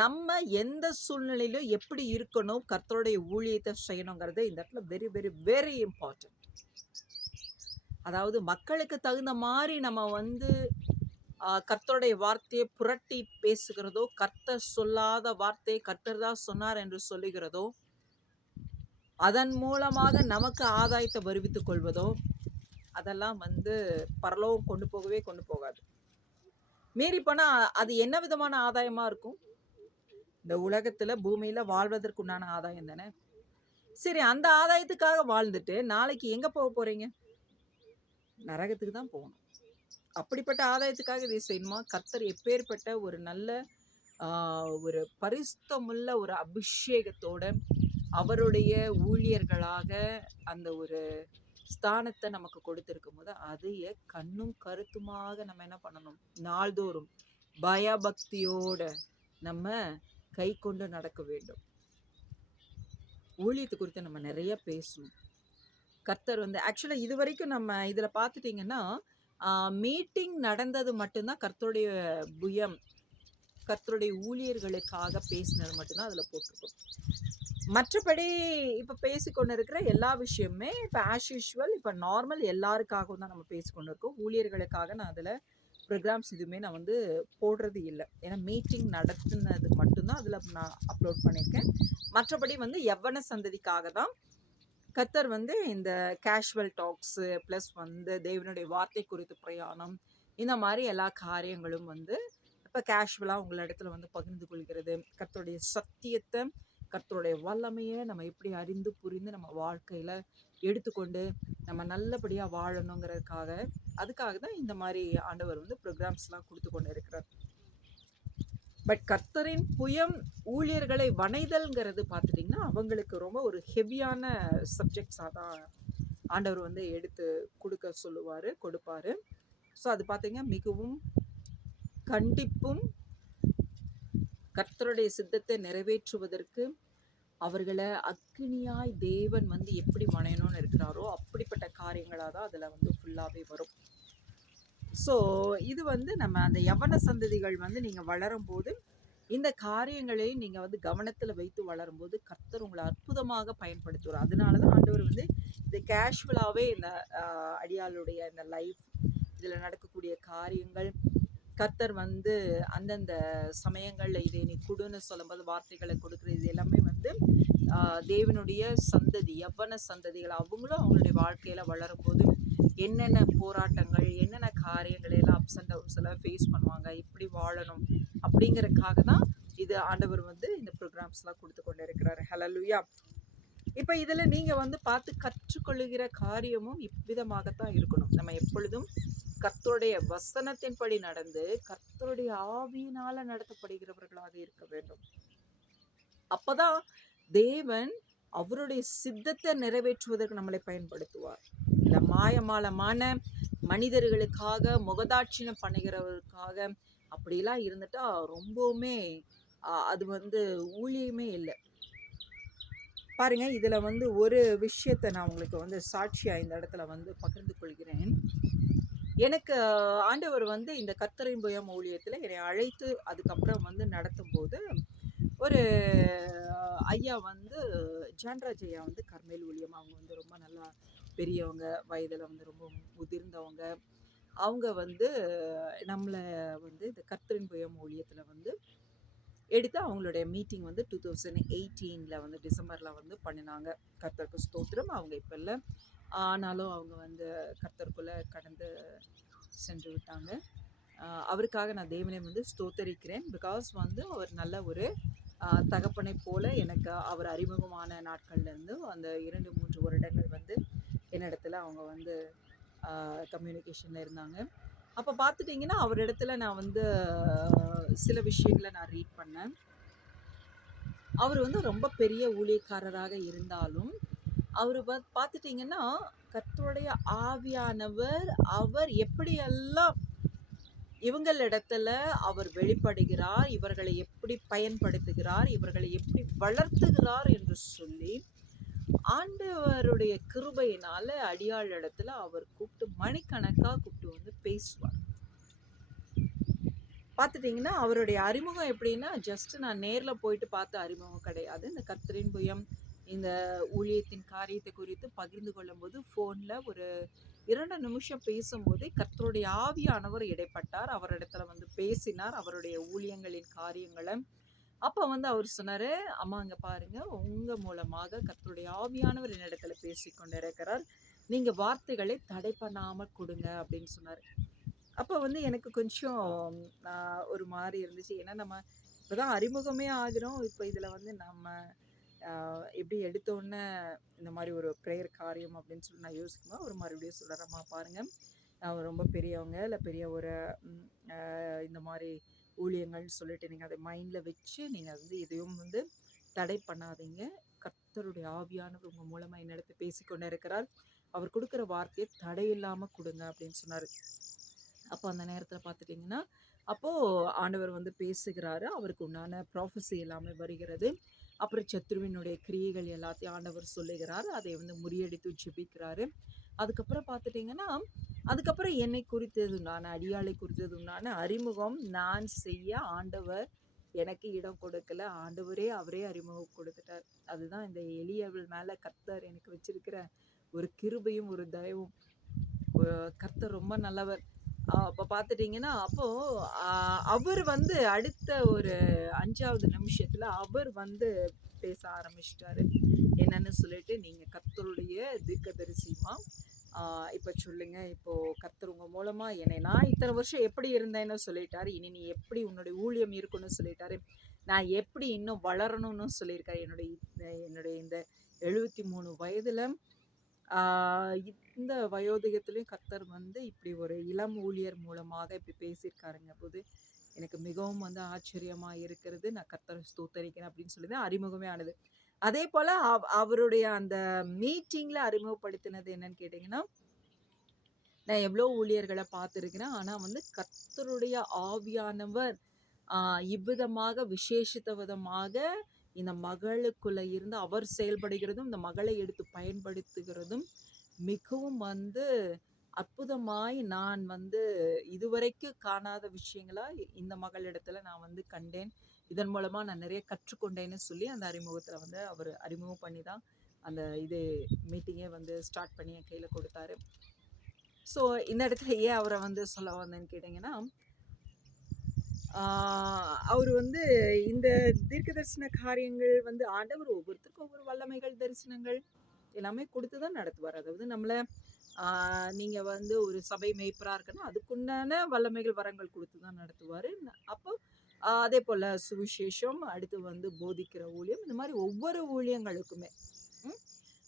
நம்ம எந்த சூழ்நிலையிலும் எப்படி இருக்கணும், கர்த்தருடைய ஊழியத்தை செய்யணுங்கிறது இந்த இடத்துல வெரி வெரி வெரி இம்பார்ட்டன்ட். அதாவது மக்களுக்கு தகுந்த மாதிரி நம்ம வந்து கர்த்தருடைய வார்த்தையை புரட்டி பேசுகிறதோ, கர்த்தர் சொல்லாத வார்த்தையை கர்த்தர் தான் சொன்னார் என்று சொல்லுகிறதோ, அதன் மூலமாக நமக்கு ஆதாயத்தை வருவித்துக் கொள்வதோ, அதெல்லாம் வந்து பரலோகம் கொண்டு போகாது. மீறி போனா அது என்ன விதமான ஆதாயமா இருக்கும்? இந்த உலகத்துல பூமியில வாழ்வதற்குண்டான ஆதாயம் தானே. சரி, அந்த ஆதாயத்துக்காக வாழ்ந்துட்டு நாளைக்கு எங்க போக போறீங்க? நரகத்துக்கு தான் போகணும். அப்படிப்பட்ட ஆதாயத்துக்காக இதை செய்யணுமா? கர்த்தர் எப்பேற்பட்ட ஒரு நல்ல ஒரு பரிசுத்தமுள்ள ஒரு அபிஷேகத்தோட அவருடைய ஊழியர்களாக அந்த ஒரு ஸ்தானத்தை நமக்கு கொடுத்திருக்கும் போது அதைய கண்ணும் கருத்துமாக நம்ம என்ன பண்ணணும்? நாள்தோறும் பயபக்தியோட நம்ம கை கொண்டு நடக்க வேண்டும். ஊழியத்தை குறித்து நம்ம நிறைய பேசணும். கர்த்தர் வந்து ஆக்சுவலா இது வரைக்கும் நம்ம இதுல பார்த்துட்டீங்கன்னா மீட்டிங் நடந்தது மட்டும்தான் கர்த்தருடைய புயம், கர்த்தருடைய ஊழியர்களுக்காக பேசினது மட்டும்தான் அதுல போட்டிருக்கோம். மற்றபடி இப்ப பேசிக்கொண்டு இருக்கிற எல்லா விஷயமுமே இப்ப ஆஸ் யூஷுவல் இப்ப நார்மல் எல்லாருக்காகவும் தான் நம்ம பேசிக்கொண்டு இருக்கோம். ஊழியர்களுக்காக நான் அதுல ப்ரோக்ராம்ஸ் எதுவுமே நான் வந்து போடுறது இல்லை. ஏன்னா மீட்டிங் நடத்துனது மட்டும்தான் அதில் நான் அப்லோட் பண்ணியிருக்கேன். மற்றபடி வந்து யவ்வன சந்ததிக்காக தான் கர்த்தர் வந்து இந்த கேஷுவல் டாக்ஸு ப்ளஸ் வந்து தேவனுடைய வார்த்தை குறித்து பிரயாணம், இந்த மாதிரி எல்லா காரியங்களும் வந்து இப்போ கேஷுவலாக உங்களிடத்துல வந்து பகிர்ந்து கொள்கிறது. கர்த்தருடைய சத்தியத்தை, கர்த்தருடைய வல்லமையை நம்ம எப்படி அறிந்து புரிந்து நம்ம வாழ்க்கையில் எடுத்துக்கொண்டு நம்ம நல்லபடியாக வாழணுங்கிறதுக்காக, அதுக்காக தான் இந்த மாதிரி ஆண்டவர் வந்து ப்ரோக்ராம்ஸ்லாம் கொடுத்து கொண்டு இருக்கிறார். பட் கர்த்தரின் புயம் ஊழியர்களை வணைதல்ங்கிறது பார்த்துட்டிங்கன்னா அவங்களுக்கு ரொம்ப ஒரு ஹெவியான சப்ஜெக்ட்ஸாக தான் ஆண்டவர் வந்து எடுத்து கொடுப்பாரு. ஸோ அது பார்த்தீங்க மிகவும் கண்டிப்பும் கர்த்தருடைய சித்தத்தை நிறைவேற்றுவதற்கு அவர்களை அக்னியாய் தேவன் வந்து எப்படி வணையணும்னு இருக்கிறாரோ அப்படிப்பட்ட காரியங்களாக தான் அதில் வந்து ஃபுல்லாகவே வரும். ஸோ இது வந்து நம்ம அந்த யவன சந்ததிகள் வந்து நீங்கள் வளரும்போது இந்த காரியங்களை நீங்கள் வந்து கவனத்தில் வைத்து வளரும்போது கர்த்தர் உங்களை அற்புதமாக பயன்படுத்துவார். அதனால தான் ஆண்டவர் வந்து இது கேஷுவலாகவே இந்த அடியாளுடைய இந்த லைஃப் இதில் நடக்கக்கூடிய காரியங்கள் கர்த்தர் வந்து அந்தந்த சமயங்களில் இதை நீ கொடுன்னு சொல்லும்போது வார்த்தைகளை கொடுக்குறது இது எல்லாமே வந்து தேவனுடைய சந்ததி யவ்வன சந்ததிகள் அவங்களும் அவங்களுடைய வாழ்க்கையில் வளரும்போது என்னென்ன போராட்டங்கள், என்னென்ன காரியங்கள் எல்லாம் அப்ஸ் அண்ட் டவுன்ஸ் எல்லாம் ஃபேஸ் பண்ணுவாங்க, எப்படி வாழணும் அப்படிங்கிறதுக்காக தான் இது ஆண்டவர் வந்து இந்த ப்ரோக்ராம்ஸ்லாம் கொடுத்து கொண்டு இருக்கிறாரு. ஹalleluya. இப்போ இதில் நீங்கள் வந்து பார்த்து கற்றுக்கொள்ளுகிற காரியமும் இவ்விதமாகத்தான் இருக்கணும். நம்ம எப்பொழுதும் கர்த்தருடைய வசனத்தின்படி நடந்து கர்த்தருடைய ஆவியினால நடத்தப்படுகிறவர்களாக இருக்க வேண்டும். அப்பதான் தேவன் அவருடைய சித்தத்தை நிறைவேற்றுவதற்கு நம்மளை பயன்படுத்துவார். இல்லை மாயமாலமான மனிதர்களுக்காக முகதாட்சிணம் பண்ணுகிறவர்களுக்காக அப்படிலாம் இருந்துட்டா ரொம்பவுமே அது வந்து ஊழியமே இல்லை. பாருங்க, இதுல வந்து ஒரு விஷயத்தை நான் உங்களுக்கு வந்து சாட்சியா இந்த இடத்துல வந்து பகிர்ந்து கொள்கிறேன். எனக்கு ஆண்டவர் வந்து இந்த கர்த்தரின் புயம் ஊழியத்துல என்னை அழைத்து அதுக்கப்புறம் வந்து நடத்தும் போது ஒரு ஐயா வந்து ஜான்ராஜ் ஐயா வந்து கர்மேல் ஊழியம், அவங்க வந்து ரொம்ப நல்லா பெரியவங்க, வயதில் வந்து ரொம்ப முதிர்ந்தவங்க. அவங்க வந்து நம்மளை வந்து இந்த கர்த்தரின் புயம் ஊழியத்தில் வந்து எடுத்து அவங்களுடைய மீட்டிங் வந்து 2018 வந்து டிசம்பரில் வந்து பண்ணினாங்க. கர்த்தருக்கு ஸ்தோத்திரம். அவங்க இப்போ இல்லை, ஆனாலும் அவங்க வந்து கர்த்தருக்குள்ளே கடந்து சென்று விட்டாங்க. அவருக்காக நான் தேவனை வந்து ஸ்தோத்தரிக்கிறேன். பிகாஸ் வந்து அவர் நல்ல ஒரு தகப்பனை போல எனக்கு அவர் அறிமுகமான நாட்கள்லேருந்து அந்த 2-3 வருடங்கள் வந்து என்னிடத்துல அவங்க வந்து கம்யூனிகேஷனில் இருந்தாங்க. அப்போ பார்த்துட்டிங்கன்னா அவரிடத்துல நான் வந்து சில விஷயங்களை நான் ரீட் பண்ணேன். அவர் வந்து ரொம்ப பெரிய ஊழியக்காரராக இருந்தாலும் அவர் பார்த்துட்டிங்கன்னா கர்த்தருடைய ஆவியானவர் அவர் எப்படியெல்லாம் இவங்களிடத்துல அவர் வெளிப்படுகிறார், இவர்களை எப்படி பயன்படுத்துகிறார், இவர்களை எப்படி வளர்த்துகிறார் என்று சொல்லி ஆண்டவருடைய கிருபையினால அடியாள் இடத்துல அவர் கூப்பிட்டு மணிக்கணக்கா கூப்பிட்டு வந்து பேசுவார். பார்த்துட்டிங்கன்னா அவருடைய அறிமுகம் எப்படின்னா ஜஸ்ட் நான் நேரில் போயிட்டு பார்த்த அறிமுகம் கிடையாது. இந்த கர்த்தரின் புயம் இந்த ஊழியத்தின் காரியத்தை குறித்து பகிர்ந்து கொள்ளும்போது ஃபோனில் ஒரு 2 நிமிஷம் பேசும்போதே கர்த்தருடைய ஆவியானவர் இடைப்பட்டார். அவரிடத்துல வந்து பேசினார் அவருடைய ஊழியங்களின் காரியங்களை. அப்போ வந்து அவர் சொன்னார், அம்மா அங்கே பாருங்க, உங்கள் மூலமாக கர்த்தருடைய ஆவியானவர் என்னிடத்துல பேசி கொண்டு இருக்கிறார், நீங்கள் வார்த்தைகளை தடை பண்ணாமல் கொடுங்க அப்படின்னு சொன்னார். அப்போ வந்து எனக்கு கொஞ்சம் ஒரு மாதிரி இருந்துச்சு. ஏன்னா நம்ம இப்போதான் அறிமுகமே ஆகிறோம். இப்போ இதில் வந்து நம்ம எப்படி எடுத்தோன்னே இந்த மாதிரி ஒரு ப்ரேயர் காரியம் அப்படின்னு சொல்லி நான் யோசிக்கும்போது ஒரு மறுபடியும் சொல்கிறேம்மா பாருங்கள், நான் ரொம்ப பெரியவங்க இல்லை பெரிய ஒரு இந்த மாதிரி ஊழியங்கள்னு சொல்லிட்டு நீங்கள் அதை மைண்டில் வச்சு நீங்கள் வந்து எதையும் வந்து தடை பண்ணாதீங்க. கர்த்தருடைய ஆவியானவர் உங்கள் மூலமாக என்னிடத்து பேசிக்கொண்டே இருக்கிறார், அவர் கொடுக்குற வார்த்தையை தடையில்லாமல் கொடுங்க அப்படின்னு சொன்னார். அப்போ அந்த நேரத்தில் பார்த்துட்டிங்கன்னா அப்போது ஆண்டவர் வந்து பேசுகிறாரு, அவருக்கு உண்டான ப்ராஃபஸி எல்லாமே வருகிறது. அப்புறம் சத்ருவினுடைய கிரியைகள் எல்லாத்தையும் ஆண்டவர் சொல்லுகிறார், அதை வந்து முறியடித்து ஜெபிக்கிறாரு. அதுக்கப்புறம் பார்த்துட்டிங்கன்னா அதுக்கப்புறம் என்னை குறித்தது உண்டான அடியாளை குறித்தது உண்டான அறிமுகம் நான் செய்ய ஆண்டவர் எனக்கு இடம் கொடுக்கல, ஆண்டவரே அவரே அறிமுகம் கொடுத்துட்டார். அதுதான் இந்த எளியவள் மேலே கர்த்தர் எனக்கு வச்சிருக்கிற ஒரு கிருபையும் ஒரு தயவும். கர்த்தர் ரொம்ப நல்லவர். அப்போ பார்த்துட்டிங்கன்னா அப்போது அவர் வந்து அடுத்த ஒரு 5வது நிமிஷத்தில் அவர் வந்து பேச ஆரம்பிச்சிட்டாரு. என்னன்னு சொல்லிட்டு, நீங்கள் கர்த்தருடைய தீர்க்கதரிசிமா, இப்போ சொல்லுங்க, இப்போது கர்த்தர் உங்கள் மூலமாக என்னை நான் இத்தனை வருஷம் எப்படி இருந்தேன்னு சொல்லிட்டாரு, இனி நீ எப்படி உன்னுடைய ஊழியம் இருக்குன்னு சொல்லிட்டாரு, நான் எப்படி இன்னும் வளரணும்னு சொல்லியிருக்காரு. என்னுடைய இந்த 73 வயதில் இந்த வயோதிகத்திலையும் கர்த்தர் வந்து இப்படி ஒரு இளம் ஊழியர் மூலமாக இப்படி பேசியிருக்காருங்க போது எனக்கு மிகவும் வந்து ஆச்சரியமாக இருக்கிறது. நான் கர்த்தரை ஸ்தோத்தரிக்கிறேன் அப்படின்னு சொல்லி தான் அறிமுகமே ஆனது. அதே போல் அவருடைய அந்த மீட்டிங்கில் அறிமுகப்படுத்தினது என்னன்னு கேட்டிங்கன்னா, நான் எவ்வளோ ஊழியர்களை பார்த்துருக்கிறேன், ஆனால் வந்து கர்த்தருடைய ஆவியானவர் இவ்விதமாக விசேஷித்த விதமாக இந்த மகளுக்குள்ள இருந்து அவர் செயல்படுகிறதும் இந்த மகளை எடுத்து பயன்படுத்துகிறதும் மிகவும் வந்து அற்புதமாய் நான் வந்து இதுவரைக்கும் காணாத விஷயங்களா இந்த மகளிடத்துல நான் வந்து கண்டேன். இதன் மூலமா நான் நிறைய கற்றுக்கொண்டேன்னு சொல்லி அந்த அறிமுகத்துல வந்து அவர் அறிமுகம் பண்ணி தான் அந்த இது மீட்டிங்கே வந்து ஸ்டார்ட் பண்ணி என் கையில் கொடுத்தாரு. ஸோ இந்த இடத்துல ஏன் அவரை வந்து சொல்ல வந்தேன்னு கேட்டிங்கன்னா, அவர் வந்து இந்த தீர்க்க தரிசன காரியங்கள் வந்து ஆண்டவர் ஒவ்வொருத்தருக்கும் ஒவ்வொரு வல்லமைகள் தரிசனங்கள் எல்லாமே கொடுத்து தான் நடத்துவார். அதாவது நம்மளை நீங்க வந்து ஒரு சபை மேய்ப்பரா இருக்கன்னா, அதுக்குண்டான வல்லமைகள், வரங்கள் குடுத்து தான் நடத்துவாரு. அப்போ அதேபோல சுவிசேஷம், அடுத்து வந்து போதிக்கிற ஊழியம், இந்த மாரி ஒவ்வொரு ஊழியங்களுக்குமே. ம்.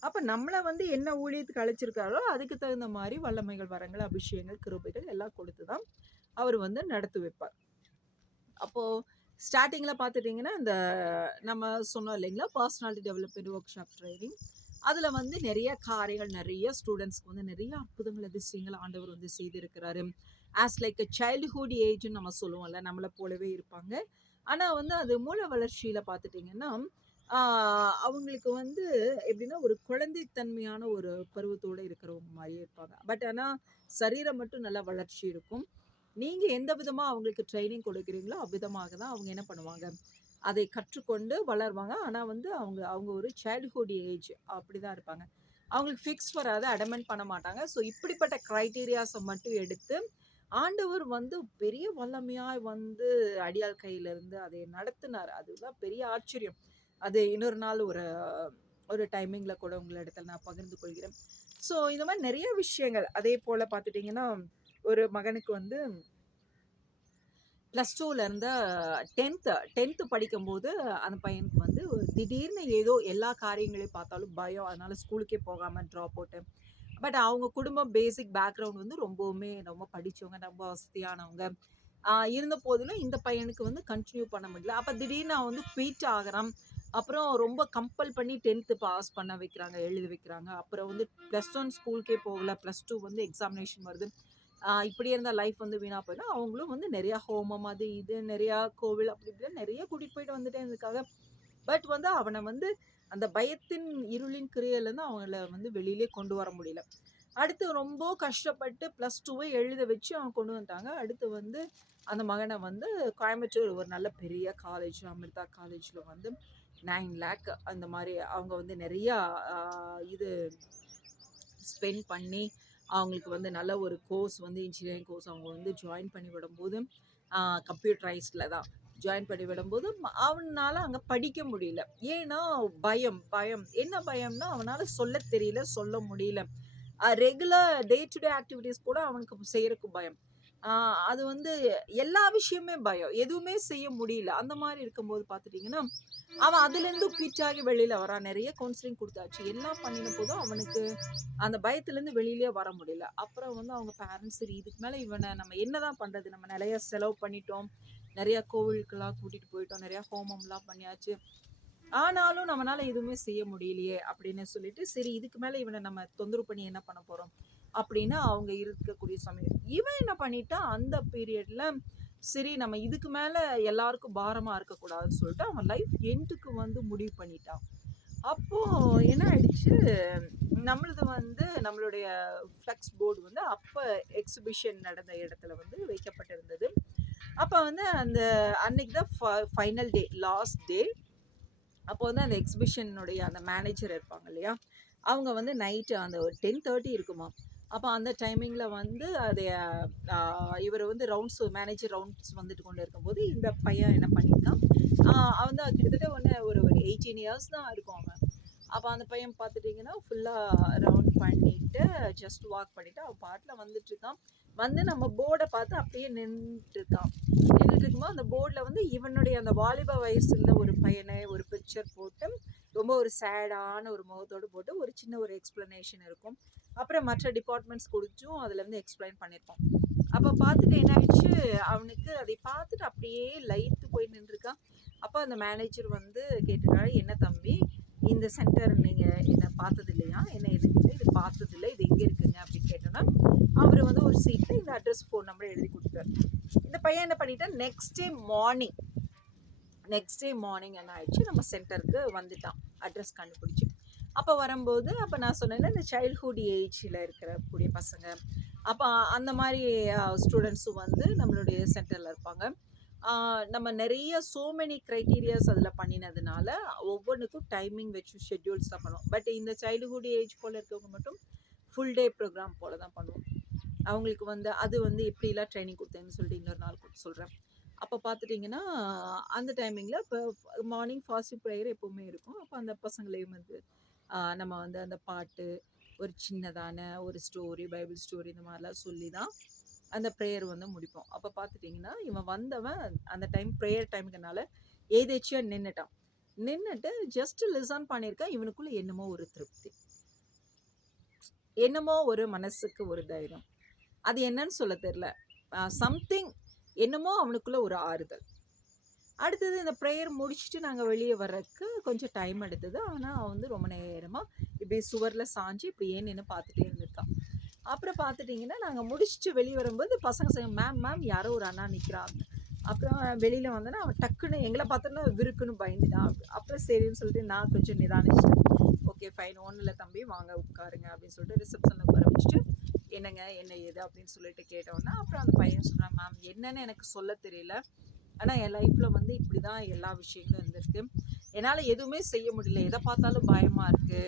அப்ப நம்மள வந்து என்ன ஊழியத்துக்கு அழைச்சிருக்காரோ, அதுக்கு தகுந்த மாரி வல்லமைகள், வரங்கள், அபிஷேகங்கள், கிருபைகள் எல்லாம் குடுத்து தான் அவர் வந்து நடத்தி வைப்பார். அப்போ ஸ்டார்ட்டிங்ல பார்த்துட்டீங்கன்னா, இந்த நம்ம சொன்னோம் இல்லைங்களா? Personality development work shop training. அதுல வந்து நெறைய காரியங்கள், நெறைய ஸ்டூடண்ட்ஸ்க்கு வந்து நெறைய அற்புதங்கள், அதிசயங்கள் ஆண்டவர் வந்து செய்திருக்கிறாரு. ஆஸ் லைக் அ சைல்ட்ஹுட் ஏஜ்ன்னு நம்ம சொல்லுவோம்ல, நம்மள போலவே இருப்பாங்க. ஆனா வந்து அது மூல வளர்ச்சியில பார்த்துட்டீங்கன்னா, ஆ அவங்களுக்கு வந்து எப்படின்னா, ஒரு குழந்தைத்தன்மையான ஒரு பருவத்தோட இருக்கிறவங்க மாரியே இருப்பாங்க. பட் ஆனா, சரீரம் மட்டும் நல்லா வளர்ச்சி இருக்கும். நீங்க எந்த விதமா அவங்களுக்கு ட்ரெய்னிங் கொடுக்கிறீங்களோ, அவ்விதமாக தான் அவங்க என்ன பண்ணுவாங்க, அதை கற்றுக்கொண்டு வளருவாங்க. ஆனா வந்து அவங்க அவங்க ஒரு சைல்ட்ஹுட் ஏஜ் அப்படிதான் இருப்பாங்க. அவங்களுக்கு ஃபிக்ஸ் வராது, அடமெண்ட் பண்ண மாட்டாங்க. ஸோ இப்படிப்பட்ட கிரைட்டீரியாஸ மட்டும் எடுத்து, ஆண்டவர் வந்து பெரிய வல்லமையாய் வந்து அடியாள் கையில இருந்து அதை நடத்துனாரு. அதுதான் பெரிய ஆச்சரியம். அது இன்னொரு நாள் ஒரு ஒரு டைமிங்ல கூட உங்களிடத்துல நான் பகிர்ந்து கொள்கிறேன். ஸோ இந்த மாரி நெறைய விஷயங்கள். அதேபோல பார்த்துட்டீங்கன்னா, ஒரு மகனுக்கு வந்து ப்ளஸ் 2ல இருந்து 10த் படிக்கும்போது அந்த பையனுக்கு வந்து திடீர்னு ஏதோ எல்லா காரியங்களையும் பார்த்தாலும் பயம். அதனால ஸ்கூலுக்கே போகாம ட்ராப் அவுட்டு. பட் அவங்க குடும்பம் பேசிக் பேக்ரவுண்ட் வந்து ரொம்பவுமே ரொம்ப படிச்சவங்க, ரொம்ப வசதியானவங்க. இருந்த போதிலும் இந்த பையனுக்கு வந்து கன்டின்யூ பண்ண முடியல. அப்ப திடீர்னு அவன் வந்து குயிட் ஆகுறான். அப்புறம் ரொம்ப கம்பல் பண்ணி 10த் பாஸ் பண்ண வைக்கிறாங்க, எழுத வைக்கிறாங்க. அப்புறம் வந்து +1 ஸ்கூலுக்கே போகல. +2 வந்து எக்ஸாமினேஷன் வருது. இப்படியே இருந்தா லைஃப் வந்து வீணா போயிடும். அவங்களும் வந்து நெறையா ஹோமம் அது இது நெறையா கோவில் அப்படி இப்படின்னு நெறைய கூட்டிட்டு போயிட்டு வந்துட்டே இருந்திருக்காங்க. பட் வந்து அவன வந்து அந்த பயத்தின் இருளின் கிரியையிலேருந்து அவங்கள வந்து வெளியிலே கொண்டு வர முடியல. அடுத்து ரொம்ப கஷ்டப்பட்டு +2 எழுத வச்சு அவங்க கொண்டு வந்துட்டாங்க. அடுத்து வந்து அந்த மகன வந்து கோயம்புத்தூர் ஒரு நல்ல பெரிய காலேஜ், அமிர்தா காலேஜ்ல வந்து 9,00,000 அந்த மாரி அவங்க வந்து நெறையா அ இது ஸ்பெண்ட் பண்ணி, அவங்களுக்கு வந்து நல்ல ஒரு கோர்ஸ் வந்து இன்ஜினியரிங் கோர்ஸ் அவங்க வந்து ஜாயின் பண்ணி விடும்போது, கம்ப்யூட்டரைஸ்ட்ல தான் ஜாயின் பண்ணி விடும்போது, அவனால அங்க படிக்க முடியல. ஏன்னா பயம், பயம். என்ன பயம்னா, அவனால சொல்லத் தெரியல, சொல்ல முடியல. Regular day to day activities கூட அவனுக்கு செய்யறக்கு பயம். ஆ அது வந்து எல்லா விஷயமே பயம். எதுவுமே செய்ய முடியல. அந்த மாரி இருக்கும்போது பார்த்துட்டீங்கன்னா, அவன் அதுலேருந்து குயிட் ஆகி வெளியில வரான். நெறைய கவுன்சிலிங் குடுத்தாச்சு. எல்லாம் பண்ணின போதும் அவனுக்கு அந்த பயத்துலேருந்து வெளியிலயே வர முடியல. அப்புறம் வந்து அவங்க பேரண்ட்ஸ் சரி இதுக்கு மேல இவன நம்ம என்னதான் பண்றது? நம்ம நெறைய செலவு பண்ணிட்டோம். நெறைய கோவிலுக்கெல்லாம் கூட்டிட்டு போயிட்டோம். நெறைய ஹோமம்லாம் பண்ணியாச்சு. ஆனாலும் நம்மனால எதுவுமே செய்ய முடியலையே அப்படின்னு சொல்லிட்டு, சரி இதுக்கு மேல இவன நம்ம தொந்தரவு பண்ணி என்ன பண்ண போறோம்? அப்படின்னு அவங்க இருக்கக்கூடிய சமயம். இவன் என்ன பண்ணிட்டான், அந்த பீரியட்ல சரி நம்ம இதுக்கு மேல எல்லாருக்கும் பாரமா இருக்கக்கூடாதுன்னு சொல்லிட்டு, அவன் லைஃப் எண்டுக்கு வந்து முடிவு பண்ணிட்டான். அப்போ என்ன ஆயிடுச்சு, நம்மளது வந்து நம்மளுடைய ஃப்ளெக்ஸ் போர்டு வந்து அப்ப எக்ஸிபிஷன் நடந்த இடத்துல வந்து வைக்கப்பட்டிருந்தது. அப்ப வந்து அந்த அன்னைக்கு தான் ஃபைனல் டே, லாஸ்ட் டே. அப்போ வந்து அந்த எக்ஸிபிஷனுடைய அந்த மேனேஜர் இருப்பாங்க இல்லையா? அவங்க வந்து நைட்டு அந்த ஒரு 10:30 இருக்குமா. அப்ப அந்த டைமிங்ல வந்து அதைய அ இவரு வந்து மேனேஜர் ரவுண்ட்ஸ் வந்துட்டு கொண்டு இருக்கும்போது, இந்த பையன் என்ன பண்ணியிருக்கான், அவன் தான் கிட்டத்தட்ட ஒரு 18 இயர்ஸ் தான் இருக்கும் அவன். அப்ப அந்த பையன் பார்த்துட்டீங்கன்னா, ஃபுல்லா ரவுண்ட் பண்ணிட்டு, ஜஸ்ட் வாக் பண்ணிட்டு, அவன் பாட்டுல வந்துட்டுருக்கான். வந்து நம்ம போர்ட பார்த்து அப்படியே நின்னுட்டுருக்கான். நின்னுட்டு இருக்கும்போது, அந்த போர்ட்ல வந்து இவனுடைய அந்த வாலிப வயசுல ஒரு பையன ஒரு பிக்சர் போட்டு, ரொம்ப ஒரு சேடான ஒரு முகத்தோட போட்டு, ஒரு சின்ன ஒரு எக்ஸ்ப்ளனேஷன் இருக்கும். அப்புறம் மற்ற டிபார்ட்மெண்ட்ஸ் குறிச்சும் அதுல வந்து எக்ஸ்ப்ளைன் பண்ணியிருப்போம். அப்ப பார்த்துட்டு என்ன ஆயிடுச்சு, அவனுக்கு அதை பார்த்துட்டு அப்படியே லயித்து போய் நின்றுருக்கான். அப்ப அந்த மேனேஜர் வந்து கேட்டிருக்காரு, "என்ன தம்பி, இந்த சென்டர் நீங்க என்ன பார்த்தது இல்லையா? என்ன எதுக்குங்க இது பார்த்ததில்ல. இது எங்க இருக்குங்க?" அப்படின்னு கேட்டோம்னா, அவரு வந்து ஒரு சீட்ல இந்த அட்ரஸ், ஃபோன் நம்பர் எழுதி குடுத்துட்டாரு. இந்த பையன் என்ன பண்ணிட்டான், நெக்ஸ்ட் டே மார்னிங் என்ன ஆயிடுச்சு, நம்ம சென்டருக்கு வந்துட்டான். அட்ரஸ் கண்டுபிடிச்சு. அப்ப வரும்போது, அப்ப நான் சொன்னேன்ல, இந்த சைல்ட்ஹுட் ஏஜ்ல இருக்கக்கூடிய பசங்க, அப்ப அந்த மாரி ஸ்டூடண்ட்ஸும் வந்து நம்மளுடைய சென்டர்ல இருப்பாங்க. நம்ம நெறைய மெனி கிரைட்டீரியாஸ் அதில பண்ணினதுனால, ஒவ்வொன்னுக்கும் டைமிங் வச்சு ஷெட்யூல்ஸ் தான் பண்ணுவோம். பட் இந்த சைல்ட்ஹுட் ஏஜ் போல இருக்கவங்க மட்டும் ஃபுல் டே ப்ரோகிராம் போல தான் பண்ணுவோம். அவங்களுக்கு வந்து அது வந்து எப்படிலாம் ட்ரெய்னிங் குடுத்தேன்னு சொல்லிட்டு இன்னொரு நாள் சொல்றேன். அப்ப பார்த்துட்டீங்கன்னா, அந்த டைமிங்ல இப்ப மார்னிங் ஃபாஸ்டிங் ப்ரேயர் எப்பவுமே இருக்கும். அப்ப அந்த பசங்களையும் வந்து நம்ம வந்து அந்த பாட்டு, ஒரு சின்னதான ஒரு ஸ்டோரி, பைபிள் ஸ்டோரி இந்த மாதிரிலாம் சொல்லி தான் அந்த ப்ரேயர் வந்து முடிப்போம். அப்போ பார்த்துட்டிங்கன்னா இவன் வந்தவன் அந்த டைம் ப்ரேயர் டைமுக்குனால ஏதேச்சியா நின்னுட்டான். நின்னுட்டு ஜஸ்ட் லிசன் பண்ணியிருக்கான். இவனுக்குள்ள என்னமோ ஒரு திருப்தி, என்னமோ ஒரு மனசுக்கு ஒரு தைரியம். அது என்னன்னு சொல்ல தெரியல. சம்திங் என்னமோ அவனுக்குள்ள ஒரு ஆறுதல். அடுத்தது இந்த ப்ரேயர் முடிச்சுட்டு நாங்கள் வெளியே வர்றதுக்கு கொஞ்சம் டைம் எடுத்தது. ஆனால் அவன் வந்து ரொம்ப நேரமாக இப்படி சுவரில் சாஞ்சு இப்படி ஏன் நின்று பார்த்துட்டே இருந்திருக்கான். அப்புறம் பார்த்துட்டிங்கன்னா நாங்கள் முடிச்சுட்டு வெளியே வரும்போது பசங்க செய்யும், மேம் மேம் யாரோ ஒரு அண்ணா நிற்கிறாங்க. அப்புறம் வெளியில் வந்தோன்னா அவன் டக்குன்னு எங்களை பார்த்தோன்னா விருக்குன்னு பயந்துட்டான். அப்புறம் சரின்னு சொல்லிட்டு நான் கொஞ்சம் நிதானிச்சிட்டேன். ஓகே ஃபைன், ஒன்றும் இல்லை தம்பி, வாங்க உட்காருங்க அப்படின்னு சொல்லிட்டு ரிசப்ஷனில் உட்கார வச்சுட்டு என்னங்க என்ன ஏது அப்படின்னு சொல்லிட்டு கேட்டோன்னா அப்புறம் அந்த பையன் சொன்னான், மேம் என்னன்னு எனக்கு சொல்ல தெரியல, ஆனால் என் லைஃப்பில் வந்து இப்படி தான் எல்லா விஷயங்களும் இருந்திருக்கு. என்னால் எதுவுமே செய்ய முடியல, எதை பார்த்தாலும் பயமாக இருக்குது,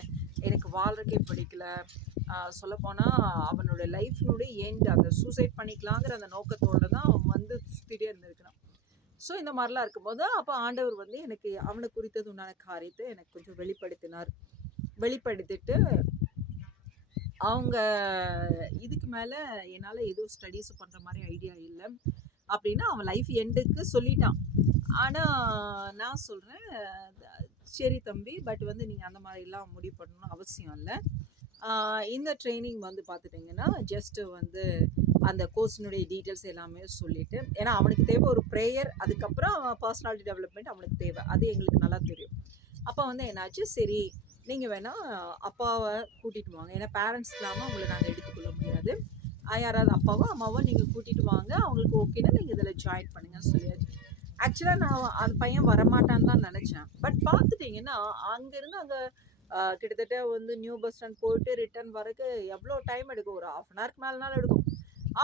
எனக்கு வாழ்றக்கே பிடிக்கல. சொல்லப்போனால் அவனோட லைஃப்னுடைய எண்ட், அந்த சூசைட் பண்ணிக்கலாங்கிற அந்த நோக்கத்தோடு தான் அவன் வந்து சுற்றிட்டே இருந்திருக்கிறான். ஸோ இந்த மாதிரிலாம் இருக்கும்போது அப்போ ஆண்டவர் வந்து எனக்கு அவனை குறித்தது உண்டான காரியத்தை எனக்கு கொஞ்சம் வெளிப்படுத்திட்டு அவங்க இதுக்கு மேலே என்னால் எதுவும் ஸ்டடீஸ் பண்ணுற மாதிரி ஐடியா இல்லை அப்படின்னு அவன் லைஃப் எண்டுக்கு சொல்லிட்டான். ஆனால் நான் சொல்கிறேன், சரி தம்பி, பட் வந்து நீங்கள் அந்த மாதிரிலாம் முடிவு பண்ணணும்னு அவசியம் இல்லை. இந்த ட்ரைனிங் வந்து பார்த்துட்டிங்கன்னா ஜஸ்ட்டு வந்து அந்த கோர்ஸினுடைய டீட்டெயில்ஸ் எல்லாமே சொல்லிவிட்டு, ஏன்னா அவனுக்கு தேவை ஒரு ப்ரேயர், அதுக்கப்புறம் அவன் பர்சனாலிட்டி டெவலப்மெண்ட் அவனுக்கு தேவை, அது எங்களுக்கு நல்லா தெரியும். அப்போ வந்து என்னாச்சு, சரி நீங்கள் வேணால் அப்பாவை கூட்டிகிட்டு வாங்க, ஏன்னா பேரண்ட்ஸ் இல்லாமல் உங்களை நாங்கள் எடுத்துக்கொள்ள முடியாது, யாராவது அப்பாவோ அம்மாவோ நீங்கள் கூட்டிகிட்டு வாங்க, அவங்களுக்கு ஓகேன்னா நீங்கள் இதில் ஜாயின் பண்ணுங்கன்னு சொல்லியாச்சு. ஆக்சுவலாக நான் அந்த பையன் வரமாட்டான்னு தான் நினச்சேன். பட் பார்த்துட்டிங்கன்னா அங்கேருந்து அங்கே கிட்டத்தட்ட வந்து நியூ பஸ் ஸ்டாண்ட் போயிட்டு ரிட்டர்ன் வரக்கு எவ்வளோ டைம் எடுக்கும், ஒரு 1/2 hour மேலனாலும் எடுக்கும்.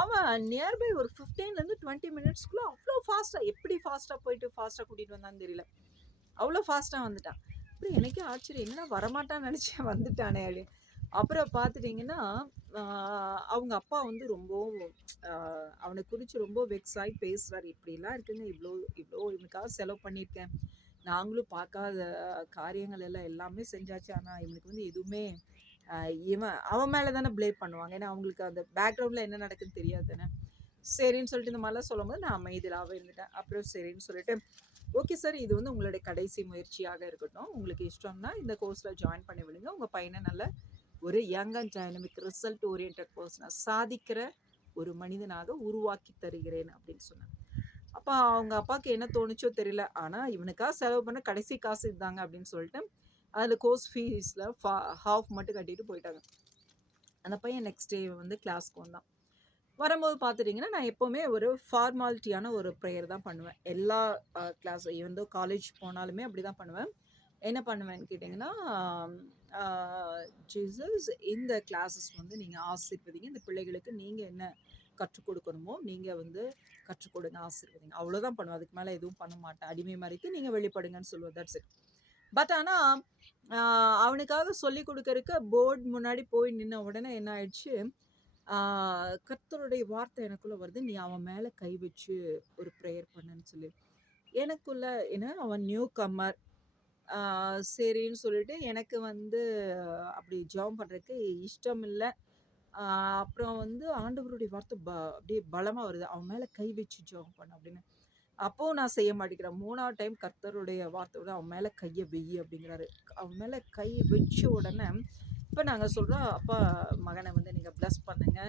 அவன் நியர்பை ஒரு 15லேருந்து 20 மினிட்ஸ்க்குள்ளே அவ்வளோ ஃபாஸ்ட்டாக, எப்படி ஃபாஸ்ட்டாக போயிட்டு ஃபாஸ்ட்டாக கூட்டிகிட்டு வந்தான்னு தெரியல, அவ்வளோ ஃபாஸ்ட்டாக வந்துட்டான். அப்புறம் எனக்கே ஆச்சரியம், என்னடா வரமாட்டான்னு நினச்சேன் வந்துட்டானே அப்படின்னு. அப்புறம் பார்த்துட்டிங்கன்னா அவங்க அப்பா வந்து ரொம்பவும் அவனை குறித்து ரொம்ப வெக்ஸ் ஆகி பேசுகிறார். இப்படிலாம் இருக்குங்க, இவ்வளோ இவனுக்காக செலவு பண்ணியிருக்கேன், நாங்களும் பார்க்காத காரியங்கள் எல்லாம் எல்லாமே செஞ்சாச்சு, ஆனால் இவனுக்கு வந்து எதுவுமே அவன் மேலே தானே ப்ளேம் பண்ணுவாங்க, ஏன்னா அவங்களுக்கு அந்த பேக்ரவுண்டில் என்ன நடக்குதுன்னு தெரியாது தானே. சரின்னு சொல்லிட்டு இந்த மாதிரிலாம் சொல்லும்போது நான் அமைதியாகவே இருந்துட்டேன். அப்புறம் சரின்னு சொல்லிட்டு, ஓகே சார், இது வந்து உங்களுடைய கடைசி முயற்சியாக இருக்கட்டும், உங்களுக்கு இஷ்டம்னா இந்த கோர்ஸில் ஜாயின் பண்ணி விடுங்க, உங்கள் பையனை நல்ல ஒரு young and dynamic result oriented பர்சனாக சாதிக்கிற ஒரு மனிதனாக உருவாக்கி தருகிறேன் அப்படின்னு சொன்னேன். அப்போ அவங்க அப்பாவுக்கு என்ன தோணுச்சோ தெரியல, ஆனால் இவனுக்காக செலவு பண்ண கடைசி காசு இதுதாங்க அப்படின்னு சொல்லிட்டு அதில் கோர்ஸ் ஃபீஸில் ஹாஃப் மட்டும் கட்டிட்டு போயிட்டாங்க. அந்த பையன் நெக்ஸ்ட் டே வந்து கிளாஸ்க்கு வந்தான். வரும்போது பார்த்துட்டிங்கன்னா நான் எப்போவுமே ஒரு ஃபார்மாலிட்டியான ஒரு ப்ரேயர் தான் பண்ணுவேன், எல்லா கிளாஸ், ஈவன் தோ காலேஜ் போனாலுமே அப்படி தான் பண்ணுவேன். என்ன பண்ணுவேன்னு கேட்டிங்கன்னா, ஜீசஸ் இந்த கிளாஸஸ் வந்து நீங்கள் ஆசீர்வதிங்க, இந்த பிள்ளைகளுக்கு நீங்கள் என்ன கற்றுக் கொடுக்கணுமோ நீங்கள் வந்து கற்றுக் கொடுங்க, ஆசீர்வதிங்க, அவ்வளோதான் பண்ணுவேன், அதுக்கு மேலே எதுவும் பண்ண மாட்டேன். அடிமை மறித்து நீங்கள் வெளிப்படுங்கன்னு சொல்லுவேன், தட்ஸ் இட். பட் ஆனால் அவனுக்காக சொல்லி கொடுக்கறதுக்கு போர்டு முன்னாடி போய் நின்ன உடனே என்ன ஆயிடுச்சு, கர்த்தருடைய வார்த்தை எனக்குள்ளே வருது, நீ அவன் மேலே கை வச்சு ஒரு ப்ரேயர் பண்ணுன்னு சொல்லி. எனக்குள்ள ஏன்னா அவன் நியூ கம்மர், சரின்னு சொல்லிட்டு எனக்கு வந்து அப்படி ஜெபம் பண்ணுறதுக்கு இஷ்டம் இல்லை. அப்புறம் வந்து ஆண்டவருடைய வார்த்தை அப்படியே பலமாக வருது, அவன் மேலே கை வச்சு ஜெபம் பண்ண அப்படின்னு. அப்போது நான் செய்ய மாட்டேங்கிறேன். 3வது டைம் கர்த்தருடைய வார்த்தையோட அவன் மேலே கையை வெய்யி அப்படிங்கிறாரு. அவன் மேலே கை வச்ச உடனே இப்போ நாங்கள் சொல்கிறோம், அப்பா மகனை வந்து நீங்கள் ப்ளஸ் பண்ணுங்க,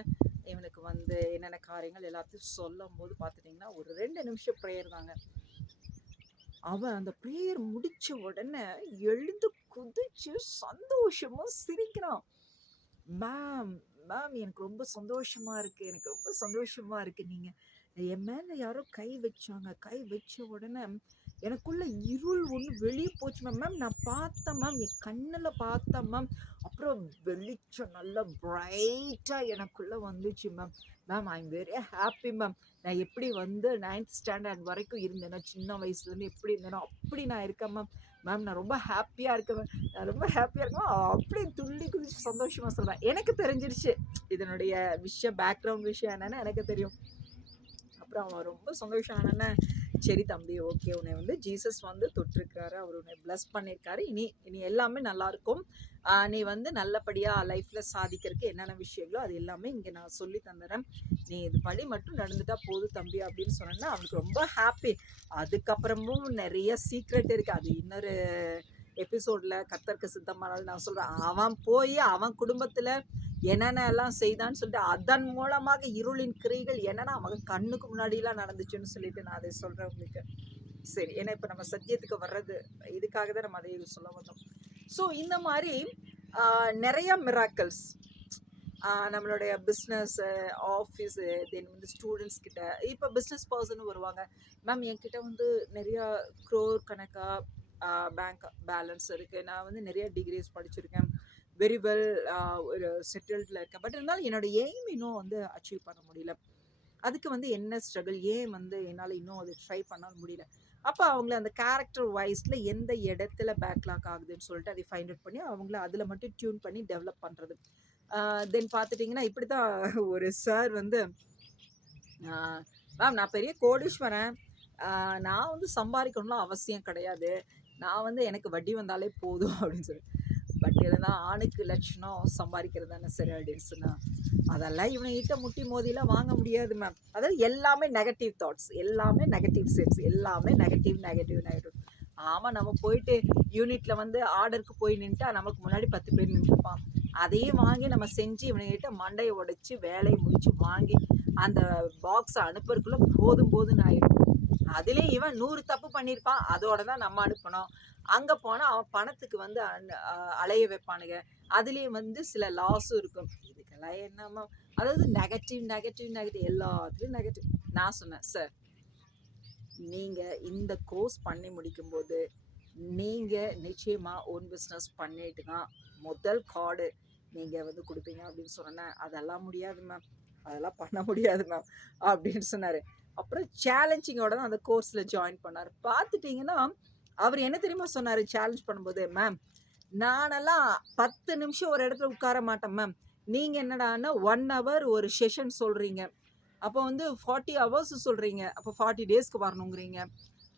இவனுக்கு வந்து என்னென்ன காரியங்கள் எல்லாத்தையும் சொல்லும் போது பார்த்துட்டிங்கன்னா ஒரு 2 நிமிஷம் ப்ரேயர் தாங்க. அவன் அந்த ப்ரேயர் முடித்த உடனே எழுந்து குதிச்சு சந்தோஷமாக சிரிக்கிறான். மேம் மேம் எனக்கு ரொம்ப சந்தோஷமாக இருக்குது, எனக்கு ரொம்ப சந்தோஷமாக இருக்குது, நீங்கள் என் மேலே யாரோ கை வச்சாங்க, கை வச்ச உடனே எனக்குள்ள இருள் ஒன்று வெளியே போச்சு மேம். மேம் நான் பார்த்தேன் மேம், என் கண்ணில் பார்த்தேன் மேம், அப்புறம் வெளிச்சம் நல்லா பிரைட்டாக எனக்குள்ளே வந்துச்சு ma'am. Ma'am I am very happy ma'am, நான் எப்படி வந்து 9th ஸ்டாண்டர்ட் வரைக்கும் இருந்தேனோ, சின்ன வயசுலேருந்து எப்படி இருந்தேனோ அப்படி நான் இருக்கேன் மேம். மேம் நான் ரொம்ப ஹாப்பியாக இருக்கேன் மேம், நான் ரொம்ப ஹாப்பியாக இருக்கேன், அப்படியே துள்ளி குதிச்சு சந்தோஷமாக சொல்கிறேன். எனக்கு தெரிஞ்சிருச்சு இதனுடைய விஷயம், பேக்ரவுண்ட் விஷயம் என்னென்னு எனக்கு தெரியும். அப்புறம் அவன் ரொம்ப சந்தோஷம் ஆனோன்னே சரி தம்பி, ஓகே, உன்னை வந்து ஜீசஸ் வந்து தொட்டிருக்காரு, அவர் உன்னை பிளஸ் பண்ணியிருக்காரு, இனி இனி எல்லாமே நல்லா இருக்கும். நீ வந்து நல்லபடியா லைஃப்ல சாதிக்கிறதுக்கு என்னென்ன விஷயங்களோ அது எல்லாமே இங்க நான் சொல்லி தந்துடுறேன், நீ இது படி மட்டும் நடந்துட்டா போதும் தம்பி அப்படின்னு சொன்னேன்னா அவனுக்கு ரொம்ப ஹாப்பி. அதுக்கப்புறமும் நிறைய சீக்ரெட் இருக்கு, அது இன்னொரு எபிசோட்ல கர்த்தருக்கு சித்தமானால் நான் சொல்றேன். அவன் போய் அவன் குடும்பத்துல என்னென்ன எல்லாம் செய்தான்னு சொல்லிட்டு அதன் மூலமாக இருளின் கிரியைகள் என்னன்னா அவங்க கண்ணுக்கு முன்னாடியெல்லாம் நடந்துச்சுன்னு சொல்லிட்டு நான் அதை சொல்றேன் உங்களுக்கு. சரி, ஏன்னா இப்போ நம்ம சத்தியத்துக்கு வர்றது இதுக்காக தான் நம்ம அதை சொல்ல வந்தோம். ஸோ இந்த மாதிரி நிறைய மிராக்கல்ஸ் நம்மளுடைய பிஸ்னஸ், ஆஃபீஸு, தென் வந்து ஸ்டூடெண்ட்ஸ் கிட்ட. இப்போ பிஸ்னஸ் பர்சனும் வருவாங்க, மேம் என்கிட்ட வந்து நிறையா க்ரோர் கணக்காக பேங்க் பேலன்ஸ் இருக்குது, நான் வந்து நிறைய டிகிரிஸ் படிச்சிருக்கேன், வெரி வெல் ஒரு செட்டில்டில் இருக்கேன், பட் இருந்தாலும் என்னோட எய்ம் இன்னும் வந்து அச்சீவ் பண்ண முடியல, அதுக்கு வந்து என்ன ஸ்ட்ரகிள், ஏன் வந்து என்னால் இன்னும் அதை ட்ரை பண்ண முடியல. அப்போ அவங்கள அந்த கேரக்டர் வைஸில் எந்த இடத்துல பேக்லாக் ஆகுதுன்னு சொல்லிட்டு அதை ஃபைண்ட் அவுட் பண்ணி அவங்கள அதில் மட்டும் டியூன் பண்ணி டெவலப் பண்ணுறது. தென் பார்த்துட்டிங்கன்னா இப்படி தான் ஒரு சார் வந்து, மேம் நான் பெரிய கோடீஸ்வரன், நான் வந்து சம்பாதிக்கணும்லாம் அவசியம் கிடையாது, நான் வந்து எனக்கு வட்டி வந்தாலே போதும் அப்படின்னு சொல்லி. பட் இருந்தால் ஆணுக்கு லட்சணம் சம்பாதிக்கிறது தானே சரி அப்படின்னு சொன்னால் அதெல்லாம் இவனுங்கிட்ட முட்டி மோதிலாம் வாங்க முடியாது மேம். அதாவது எல்லாமே நெகட்டிவ் தாட்ஸ், எல்லாமே நெகட்டிவ் சென்ஸ், எல்லாமே நெகட்டிவ் நெகட்டிவ் நெகட்டிவ். ஆமாம், நம்ம போயிட்டு யூனிட்டில் வந்து ஆர்டருக்கு போய் நின்றுட்டா நமக்கு முன்னாடி 10 பேர் நின்றுப்பான், அதையும் வாங்கி நம்ம செஞ்சு இவனுங்கிட்ட மண்டையை உடைச்சி வேலையை முடிச்சு வாங்கி அந்த பாக்ஸை அனுப்புறதுக்குள்ளே போதும் போதுன்னு ஆயிடும். அதுலேயும் இவன் 100 தப்பு பண்ணியிருப்பான், அதோட தான் நம்ம அனுப்பணும். அங்கே போனால் அவன் பணத்துக்கு வந்து அலைய வைப்பானுங்க, அதுலேயும் வந்து சில லாஸும் இருக்கும். இதுக்கெல்லாம் என்னம்மா, அதாவது நெகட்டிவ் நெகட்டிவ் நெகட்டிவ், எல்லாத்துலேயும் நெகட்டிவ். நான் சொன்னேன், சார் நீங்கள் இந்த கோர்ஸ் பண்ணி முடிக்கும்போது நீங்கள் நிச்சயமாக ஓன் பிஸ்னஸ் பண்ணிட்டு தான் முதல் கார்டு நீங்கள் வந்து கொடுப்பீங்க அப்படின்னு சொன்னேன். அதெல்லாம் முடியாது மேம், அதெல்லாம் பண்ண முடியாது மேம் அப்படின்னு சொன்னார். அப்புறம் சேலஞ்சிங்கோட தான் அந்த கோர்ஸில் ஜாயின் பண்ணார். பார்த்துட்டிங்கன்னா அவர் என்ன தெரியுமா சொன்னார் சேலஞ்ச் பண்ணும்போது, மேம் நானெல்லாம் 10 நிமிஷம் ஒரு இடத்துல உட்கார மாட்டேன் மேம், நீங்கள் என்னடான்னா 1 hour ஒரு செஷன் சொல்கிறீங்க, அப்போ வந்து 40 hours சொல்கிறீங்க, அப்போ 40 டேஸ்க்கு வரணுங்கிறீங்க,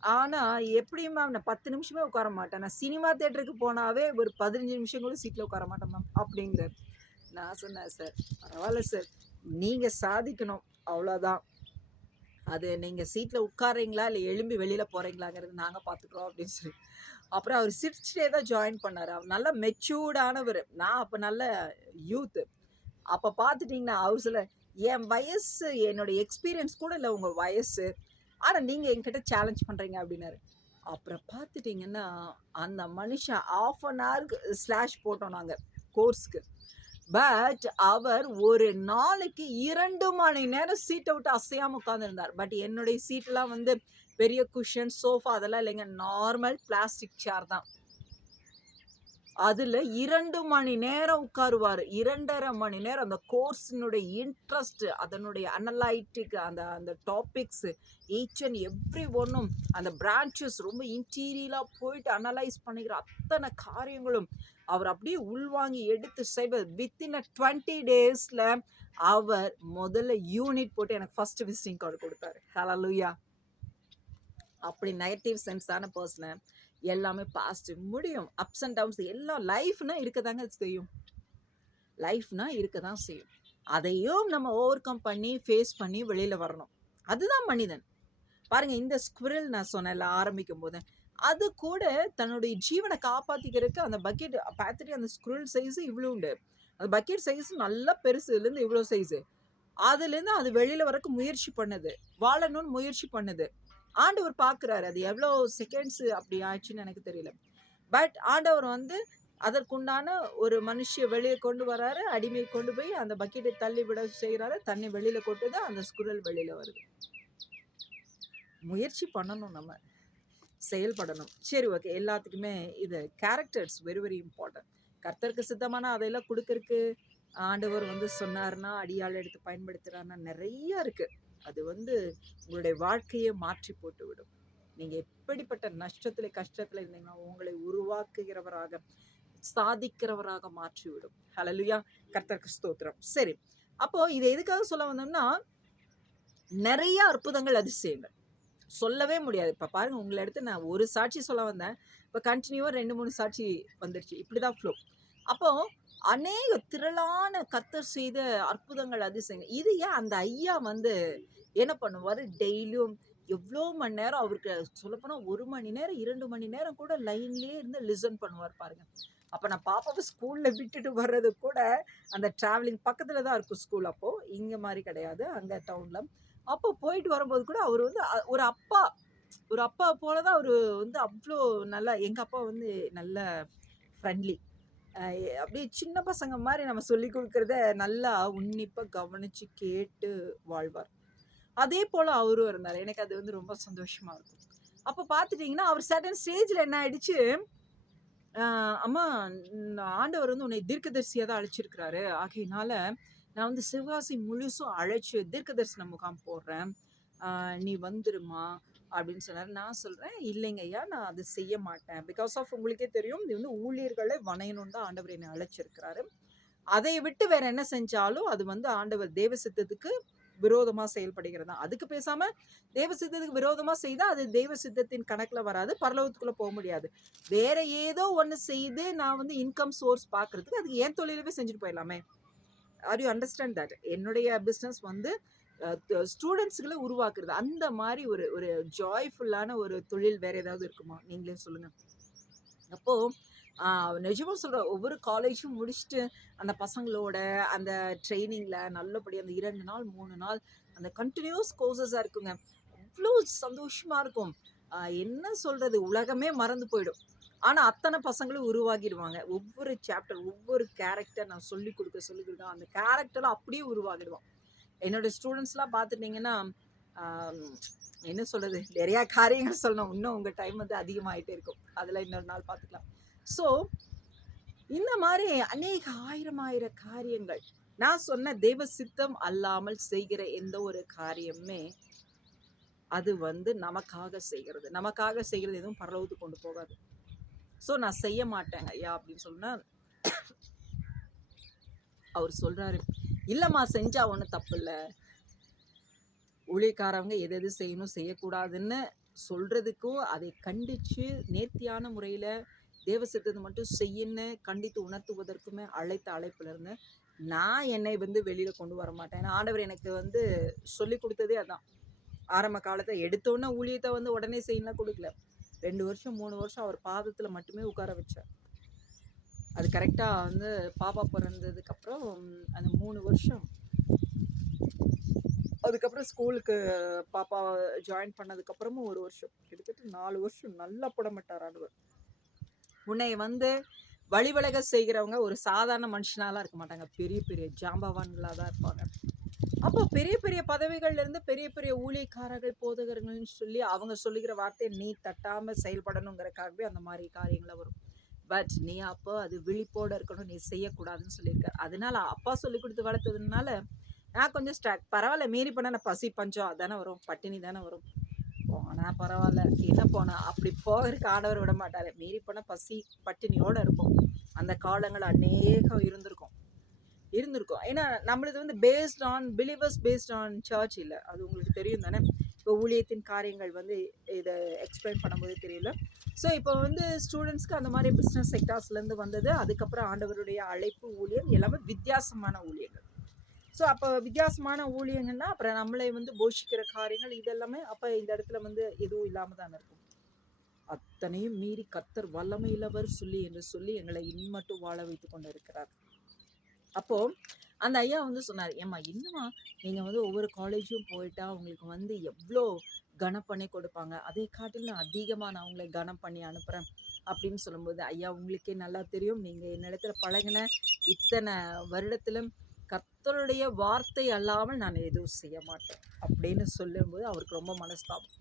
ஆனால் எப்படி மேம் நான் 10 நிமிஷமே உட்கார மாட்டேன், நான் சினிமா தேட்டருக்கு போனாவே ஒரு 15 நிமிஷம் கூட சீட்டில் உட்கார மாட்டேன் மேம் அப்படிங்கிறார். நான் சொன்னேன், சார் பரவாயில்ல சார், நீங்கள் சாதிக்கணும் அவ்வளோதான், அது நீங்கள் சீட்டில் உட்கார்றீங்களா இல்லை எழும்பி வெளியில் போகிறீங்களாங்கிறது நாங்கள் பார்த்துக்குறோம் அப்படின்னு சொல்லி. அப்புறம் அவர் சிரிச்சிட்டே தான் ஜாயின் பண்ணார். அவர் நல்ல மெச்சூர்டானவர், நான் அப்போ நல்ல யூத்து. அப்போ பார்த்துட்டிங்கன்னா அவர் சொல்ல, என் வயசு என்னோடய எக்ஸ்பீரியன்ஸ் கூட இல்லை உங்கள் வயசு, ஆனால் நீங்கள் என்கிட்ட சேலஞ்ச் பண்ணுறீங்க அப்படின்னாரு. அப்புறம் பார்த்துட்டிங்கன்னா அந்த மனுஷன் 1/2 hour ஸ்லாஷ் போட்டோம் நாங்கள் கோர்ஸுக்கு, பட் அவர் ஒரு நாளைக்கு 2 மணி நேரம் சீட்டை விட்டு அசையாமல் உட்காந்துருந்தார். பட் என்னுடைய சீட்டெலாம் வந்து பெரிய குஷன் சோஃபா அதெல்லாம் இல்லைங்க, நார்மல் பிளாஸ்டிக் சேர் தான். அதில் 2 மணி நேரம் உட்காருவார், 2.5 மணி நேரம். அந்த கோர்ஸினுடைய இன்ட்ரெஸ்ட், அதனுடைய அனலைட்டிக், அந்த அந்த டாபிக்ஸு ஈச் அண்ட் எவ்ரி ஒன்றும், அந்த பிரான்ச்சஸ் ரொம்ப இன்டீரியலாக போயிட்டு அனலைஸ் பண்ணிக்கிற அத்தனை காரியங்களும் அவர் அப்படியே உள்வாங்கி எடுத்து செய்வது. வித்தின் 20 டேஸில் அவர் முதல்ல யூனிட் போட்டு எனக்கு ஃபஸ்ட்டு விசிட்டிங் கார்டு கொடுத்தாரு. ஹல்லேலூயா. அப்படி நெகட்டிவ் சென்ஸான பர்சனை எல்லாமே பாசிட்டிவ் முடியும். அப்ஸ் அண்ட் டவுன்ஸ் எல்லாம் லைஃப்னா இருக்க தாங்க செய்யும், லைஃப்னா இருக்க தான் செய்யும். அதையும் நம்ம ஓவர் கம் பண்ணி ஃபேஸ் பண்ணி வெளியில் வரணும், அதுதான் மனிதன். பாருங்கள், இந்த ஸ்குரில் நான் சொன்னேன்ல ஆரம்பிக்கும் போது, அது கூட தன்னுடைய ஜீவனை காப்பாற்றிக்கிறதுக்கு அந்த பக்கெட் பார்த்துட்டு, அந்த ஸ்குரில் சைஸு இவ்வளோ உண்டு, அந்த பக்கெட் சைஸு நல்லா பெருசுலேருந்து இவ்வளோ சைஸு, அதுலேருந்து அது வெளியில் வரக்கு முயற்சி பண்ணுது, வாழணும்னு முயற்சி பண்ணுது. ஆண்டவர் பார்க்குறாரு, அது எவ்வளோ செகண்ட்ஸு அப்படி ஆயிடுச்சுன்னு எனக்கு தெரியல, பட் ஆண்டவர் வந்து அதற்குண்டான ஒரு மனுஷியை வெளியே கொண்டு வராரு, அடிமையை கொண்டு போய் அந்த பக்கெட்டை தள்ளி விட செய்கிறாரு, தண்ணி வெளியில் கொட்டுது, அந்த ஸ்குரல் வெளியில் வருது. முயற்சி பண்ணணும், நம்ம செயல்படணும். சரி, ஓகே, எல்லாத்துக்குமே இது கேரக்டர்ஸ் வெரி வெரி இம்பார்ட்டன்ட். கர்த்தருக்கு சித்தமான அதையெல்லாம் கொடுக்கறக்கு ஆண்டவர் வந்து சொன்னார்னா, அடியாள் எடுத்து பயன்படுத்துகிறாருன்னா நிறையா இருக்குது. அது வந்து உங்களுடைய வாழ்க்கையை மாற்றி போட்டு விடும். நீங்கள் எப்படிப்பட்ட நஷ்டத்தில் கஷ்டத்தில் இருந்தீங்கன்னா உங்களை உருவாக்குகிறவராக சாதிக்கிறவராக மாற்றிவிடும். ஹல்லேலூயா, கர்த்தருக்கு ஸ்தோத்திரம். சரி, அப்போது இதை எதுக்காக சொல்ல வந்தோம்னா, நிறைய அற்புதங்கள் அதிசயங்கள் சொல்லவே முடியாது. இப்ப பாருங்க உங்கள எடுத்து நான் ஒரு சாட்சி சொல்ல வந்தேன். இப்ப கன்டினியூவா 2, 3 சாட்சி வந்துருச்சு. இப்படிதான் ஃப்ளோ. அப்போ அநேக திரளான கர்த்தர் செய்த அற்புதங்கள், அதிசயங்கள். இது ஏன் அந்த ஐயா வந்து என்ன பண்ணுவாரு, டெய்லியும் எவ்ளோ மணி நேரம் அவருக்கு சொல்லப்போனா 1 மணி நேரம், 2 மணி நேரம் கூட லைன்லயே இருந்து லிசன் பண்ணுவார் பாருங்க. அப்ப நான் பாப்பாவ ஸ்கூல்ல விட்டுட்டு வர்றது கூட அந்த டிராவலிங் பக்கத்துல தான் இருக்கும் ஸ்கூல் அப்போ. இங்க மாரி கிடையாது. அங்க டவுன்ல. அப்போ போயிட்டு வரும்போது கூட அவரு வந்து ஒரு அப்பா போல தான் அவரு வந்து அவ்ளோ நல்லா எங்க அப்பா வந்து நல்ல ஃப்ரெண்ட்லி. அப்படியே சின்ன பசங்க மாரி நம்ம சொல்லிக் குடுக்கிறத நல்லா உன்னிப்பா கவனிச்சு கேட்டு வாழ்வார். அதே போல அவரும் இருந்தாரு. எனக்கு அது வந்து ரொம்ப சந்தோஷமா இருக்கும். அப்ப பார்த்துட்டீங்கன்னா, அவர் சர்டன் ஸ்டேஜ்ல என்ன ஆயிடுச்சு, அம்மா ஆண்டவர் வந்து உன்னை தீர்க்கதரிசியா தான் அழைச்சிருக்கிறாரு. ஆகையினால நான் வந்து சிவகாசி முழுசும் அழைச்சு தீர்க்க தரிசன முகாம் போடுறேன். நீ வந்துருமா அப்படின்னு சொன்னாரு. நான் சொல்றேன், இல்லைங்க ஐயா, நான் அது செய்ய மாட்டேன். பிகாஸ் ஆஃப் உங்களுக்கே தெரியும், இது வந்து ஊழியர்களை வணையணும்னு தான் ஆண்டவர் என்னை அழைச்சிருக்கிறாரு. அதை விட்டு வேற என்ன செஞ்சாலும் அது வந்து ஆண்டவர் தேவ சித்தத்துக்கு விரோதமா செயல்படுகிறதா. அதுக்கு பேசாம தேவ சித்தத்துக்கு விரோதமா செய்தா அது தேவ சித்தத்தின் கணக்குல வராது. பரலோகத்துக்குள்ள போக முடியாது. வேற ஏதோ ஒண்ணு செய்து நான் வந்து இன்கம் சோர்ஸ் பார்க்கறதுக்கு அதுக்கு என் தொழிலவே செஞ்சுட்டு போயிடலாமே. Are you understand that? என்னுடைய பிசினஸ் வந்து ஸ்டூடெண்ட்ஸ்களை உருவாக்குறது. அந்த மாதிரி ஒரு ஒரு ஜாய்ஃபுல்லான ஒரு தொழில் வேற ஏதாவது இருக்குமா? நீங்களே சொல்லுங்க. அப்போ நிஜமா சொல்றேன். ஒவ்வொரு காலேஜும் முடிச்சுட்டு அந்த பசங்களோட அந்த ட்ரெய்னிங்ல நல்லபடியா அந்த 2 நாள், 3 நாள் அந்த கன்டினியூஸ் கோர்ஸஸா இருக்குங்க. அவ்ளோ சந்தோஷமா இருக்கும். என்ன சொல்றது? உலகமே மறந்து போயிடும். ஆனா, அத்தன பசங்களும் உருவாகிடுவாங்க. ஒவ்வொரு சாப்டர், ஒவ்வொரு கேரக்டர் நான் சொல்லிக் குடுக்க அந்த கேரக்டர்லாம் அப்படியே உருவாகிடுவான். என்னோட ஸ்டூடெண்ட்ஸ்லாம் பார்த்துட்டீங்கன்னா, ஆம், என்ன சொல்றது? நிறையா காரியங்கள் சொல்லணும். இன்னும் உங்க டைம் வந்து அதிகமாயிட்டே இருக்கும். அதெல்லாம் இன்னொரு நாள் பார்த்துக்கலாம். ஸோ, இந்த மாரி அநேக ஆயிரம் காரியங்கள். நான் சொன்ன தேவ சித்தம் அல்லாமல் செய்கிற எந்த ஒரு காரியமுமே, அது வந்து நமக்காக செய்கிறது. நமக்காக செய்கிறது எதுவும் பரலோகத்துக்கு கொண்டு போகாது. ஸோ, நான் செய்ய மாட்டேங்க ஐயா அப்படின்னு சொன்னா, அவர் சொல்றாரு, இல்லம்மா செஞ்சா ஒண்ணும் தப்பில்ல. ஊழியக்காரவங்க எது எது செய்யணும், செய்யக்கூடாதுன்னு சொல்றதுக்கும், அதை கண்டிச்சு நேர்த்தியான முறையில தேவ சித்தத்தை மட்டும் செய்யுன்னு கண்டித்து உணர்த்துவதற்குமே அழைத்த அழைப்புல இருந்தேன். நான் என்னை வந்து வெளியில கொண்டு வர மாட்டேன். ஏன்னா ஆண்டவர் எனக்கு வந்து சொல்லிக் குடுத்ததே அதான். ஆரம்ப காலத்துல எடுத்தோன்னே ஊழியத்த வந்து உடனே செய்யணும்லாம் குடுக்கல. 2 வருஷம், 3 வருஷம் அவர் பாதத்துல மட்டுமே உட்கார வச்சார். அது கரெக்ட்டா வந்து பாப்பா பொறந்ததுக்கப்புறம் அந்த 3 வருஷம் அதுக்கப்புறம் ஸ்கூலுக்கு பாப்பா ஜாயின் பண்ணதுக்கப்புறமும் 1 வருஷம். கிட்டத்தட்ட 4 வருஷம் நல்லா புடமிட்டார் ஆண்டவர். உன்னை வந்து வழிவிலக செய்கிறவங்க ஒரு சாதாரண மனுஷனாலாம் இருக்க மாட்டாங்க. பெரிய பெரிய ஜாம்பவான்களா தான் இருப்பாங்க. அப்போ பெரிய பெரிய பதவிகள்ல இருந்து பெரிய பெரிய ஊழியக்காரர்கள், போதகர்கள்னு சொல்லி அவங்க சொல்லுகிற வார்த்தையை நீ தட்டாம செயல்படணுங்கிறக்காகவே அந்த மாதிரி காரியங்கள வரும். பட் நீ அப்போ அது விழிப்போட இருக்கணும். நீ செய்யக்கூடாதுன்னு சொல்லியிருக்காரு. அதனால அப்பா சொல்லிக் குடுத்து வளர்த்ததுனால நான் கொஞ்சம் பரவாயில்ல, மீறி பண்ணா நான் பசி, பஞ்சம் அதானே வரும். பட்டினி தானே வரும். போனா பரவாயில்ல, என்ன போனா அப்படி போகிறதுக்கு ஆண்டவர் விட மாட்டாரு. மீறி போனா பசி, பட்டினியோட இருப்போம். அந்த காலங்கள் அநேகம் இருந்திருக்கும். ஏன்னா நம்மளது வந்து பேஸ்ட் ஆன் சர்ச் இல்ல. அது உங்களுக்கு தெரியும் தானே. இப்போ ஊழியத்தின் காரியங்கள் வந்து இதை எக்ஸ்பிளைன் பண்ணும்போது தெரியல. ஸோ இப்போ வந்து ஸ்டூடெண்ட்ஸ்க்கு அந்த மாதிரி பிஸ்னஸ் செக்டார்ஸ்லேருந்து வந்தது. அதுக்கப்புறம் ஆண்டவருடைய அழைப்பு ஊழியம் எல்லாமே வித்தியாசமான ஊழியங்கள். ஸோ அப்போ வித்தியாசமான ஊழியங்கள்னா அப்புறம் நம்மளை வந்து போஷிக்கிற காரியங்கள் இதெல்லாமே அப்போ இந்த இடத்துல வந்து எதுவும் இல்லாமல் தானே இருக்கும். அத்தனையும் மீறி கர்த்தர் வல்லமையிலவர் என்று சொல்லி எங்களை இன்மட்டும் வாழ வைத்து கொண்டு இருக்கிறார். அப்போ அந்த ஐயா வந்து சொன்னார், ஏம்மா என்னம்மா நீங்க வந்து ஒவ்வொரு காலேஜும் போயிட்டா உங்களுக்கு வந்து எவ்வளோ கனம் பண்ணி கொடுப்பாங்க, அதை காட்டிலும் அதிகமா நான் உங்களை கனம் பண்ணி அனுப்புறேன் அப்படின்னு சொல்லும்போது, ஐயா உங்களுக்கே நல்லா தெரியும், நீங்க என்னிடத்துல பழகின இத்தனை வருடத்திலும் கர்த்தருடைய வார்த்தை அல்லாமல் நான் எதுவும் செய்ய மாட்டேன் அப்படின்னு சொல்லும்போது அவருக்கு ரொம்ப மனஸ்தாபம்.